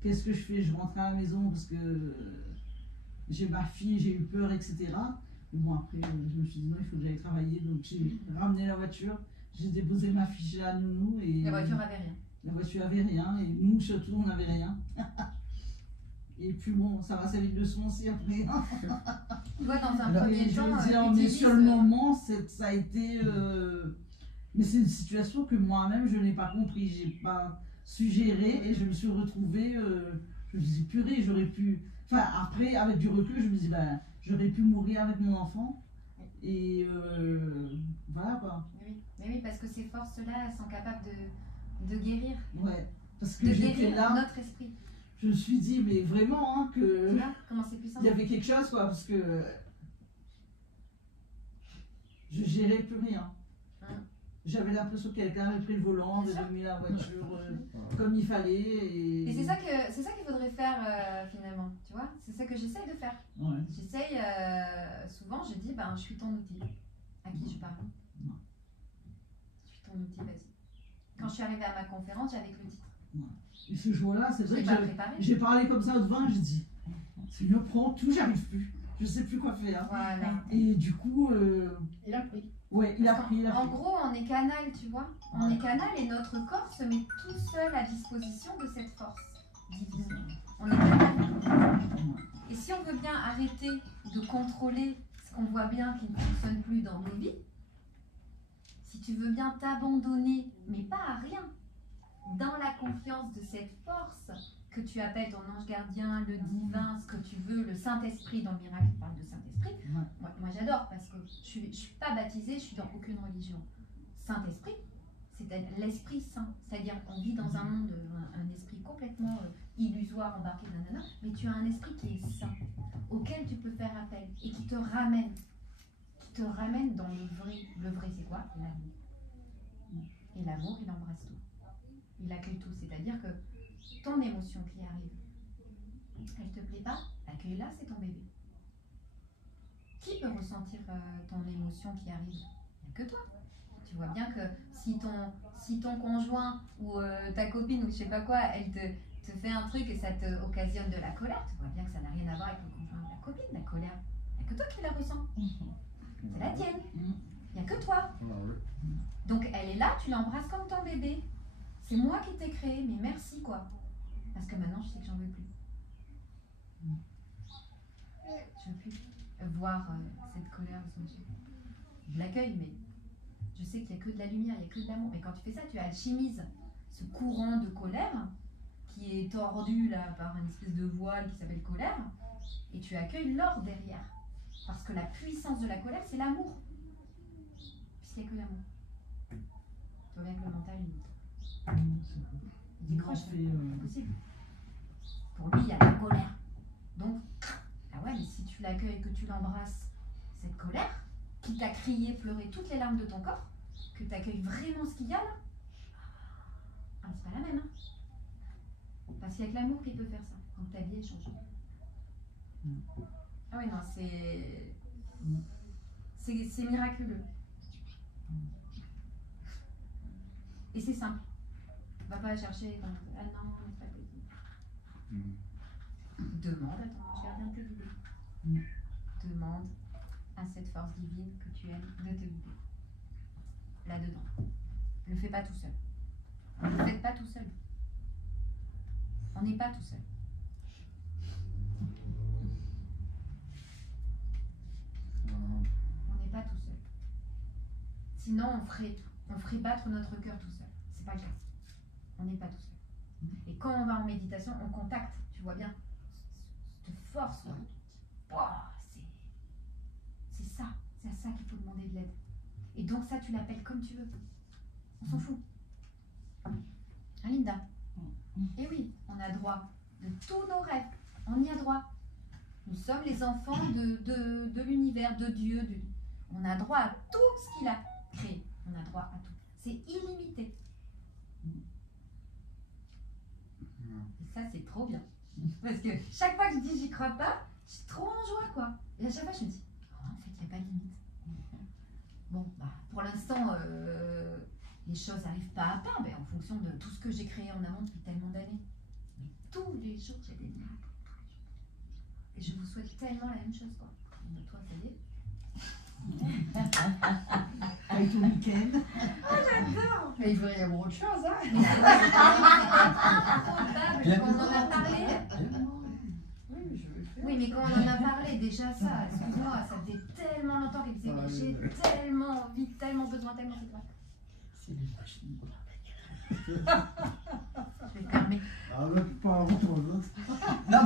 qu'est-ce que je fais? Je rentre à la maison parce que j'ai ma fille, j'ai eu peur, etc. Mais bon, après, je me suis dit, non, il faut que j'aille travailler. Donc j'ai ramené la voiture, j'ai déposé ma fille chez la nounou. Et la voiture avait rien. La voiture avait rien. Et nous, surtout, on n'avait rien. Et puis bon, ça va servir de leçon aussi après. Toi, dans un premier temps, je veux dire, mais sur le moment, ça a été... Mais c'est une situation que moi-même, je n'ai pas compris. Je n'ai pas su gérer et je me suis retrouvée... je me suis dit, purée, j'aurais pu... Enfin, après, avec du recul, je me dis, ben, j'aurais pu mourir avec mon enfant. Et voilà quoi. Oui, mais oui, parce que ces forces-là, elles sont capables de guérir. Ouais. Parce que de j'étais guérir là, notre esprit. je me suis dit, mais vraiment, hein, Tu que vois comment c'est puissant? il y avait quelque chose, quoi, parce que je gérais plus rien. J'avais l'impression que quelqu'un avait pris le volant, avait mis la voiture comme il fallait. Et c'est ça qu'il faudrait faire finalement, tu vois. C'est ça que j'essaye de faire. Ouais. J'essaye, souvent je dis, ben je suis ton outil. À qui je parle? Je suis ton outil, vas-y. Quand je suis arrivée à ma conférence, j'avais que le titre. Et ce jour-là, c'est vrai J'ai que pas préparé. j'ai parlé comme ça devant, je dis, Seigneur, prends tout, j'arrive plus. Je sais plus quoi faire. Voilà. Et du coup, Il a pris. ouais, il a pris. En gros, on est canal, tu vois. On est canal et notre corps se met tout seul à disposition de cette force divine. On est canal. Et si on veut bien arrêter de contrôler ce qu'on voit bien qui ne fonctionne plus dans nos vies, si tu veux bien t'abandonner, mais pas à rien, dans la confiance de cette force que tu appelles ton ange gardien, le divin, ce que tu veux, le Saint-Esprit, dans le miracle, il parle de Saint-Esprit. Moi j'adore parce que je ne suis pas baptisée, je suis dans aucune religion. Saint-Esprit, c'est l'Esprit Saint, c'est-à-dire qu'on vit dans un monde, un esprit complètement illusoire, embarqué, nanana, mais tu as un esprit qui est saint, auquel tu peux faire appel et qui te ramène dans le vrai. Le vrai, c'est quoi? L'amour. Et l'amour, il embrasse tout. Il accueille tout, c'est-à-dire que ton émotion qui arrive, elle te plaît pas, accueille-la, c'est ton bébé. Qui peut ressentir ton émotion qui arrive? Il n'y a que toi. Tu vois bien que si ton conjoint ou ta copine ou je sais pas quoi, elle te fait un truc et ça te occasionne de la colère, tu vois bien que ça n'a rien à voir avec le conjoint ou la copine, la colère. Il n'y a que toi qui la ressens. C'est la tienne. Il n'y a que toi. Donc elle est là, tu l'embrasses comme ton bébé. C'est moi qui t'ai créé, mais merci quoi. Parce que maintenant je sais que j'en veux plus. Je veux plus voir cette colère. Je l'accueille, mais je sais qu'il n'y a que de la lumière, il n'y a que de l'amour. Mais quand tu fais ça, tu alchimises ce courant de colère qui est tordu là par une espèce de voile qui s'appelle colère, et tu accueilles l'or derrière. Parce que la puissance de la colère, c'est l'amour. Puisqu'il n'y a que l'amour. Tu vois bien que le mental, il décroche, c'est possible. Pour lui, il y a la colère. Donc, ah ouais, mais si tu l'accueilles, que tu l'embrasses, cette colère, qui t'a crié, pleuré toutes les larmes de ton corps, que tu accueilles vraiment ce qu'il y a là, ah, c'est pas la même. Hein. Parce qu'il y a que l'amour qui peut faire ça. Donc ta vie est changée. Ah oui, non, c'est miraculeux. Et c'est simple. Va pas chercher dans ah non, c'est pas possible. Demande à ton ange gardien de te guider. Demande à cette force divine que tu aimes de te guider. Là-dedans. Ne le fais pas tout seul. Ne le faites pas tout seul. On n'est pas tout seul. On n'est pas tout seul. Sinon, on ferait battre notre cœur tout seul. C'est pas le cas. On n'est pas tout seul. Et quand on va en méditation, on contacte, tu vois bien, cette force. C'est ça. C'est à ça qu'il faut demander de l'aide. Et donc ça, tu l'appelles comme tu veux. On s'en fout. Hein, Linda? Et oui, on a droit de tous nos rêves. On y a droit. Nous sommes les enfants de l'univers, de Dieu. On a droit à tout ce qu'il a créé. On a droit à tout. C'est illimité. Et ça, c'est trop bien. Parce que chaque fois que je dis j'y crois pas, je suis trop en joie, quoi. Et à chaque fois, je me dis, oh, en fait, il n'y a pas de limite. Bon, bah, pour l'instant, les choses n'arrivent pas à pas, mais en fonction de tout ce que j'ai créé en amont depuis tellement d'années. Mais tous les jours, j'ai des miracles. Et je vous souhaite tellement la même chose, quoi. Donc, toi, ça y est. Avec ton week-end. Oh, j'adore! Mais il devrait y avoir autre chose, hein? Mais c'est on en a parlé. Oui, je vais le faire. Oui, mais quand on en a parlé, déjà ça, excuse-moi, ça faisait tellement longtemps qu'il me disait, mais j'ai tellement envie, tellement besoin, tellement c'est toi. C'est les machines. Je vais fermer. Avec pas autre chose. Non,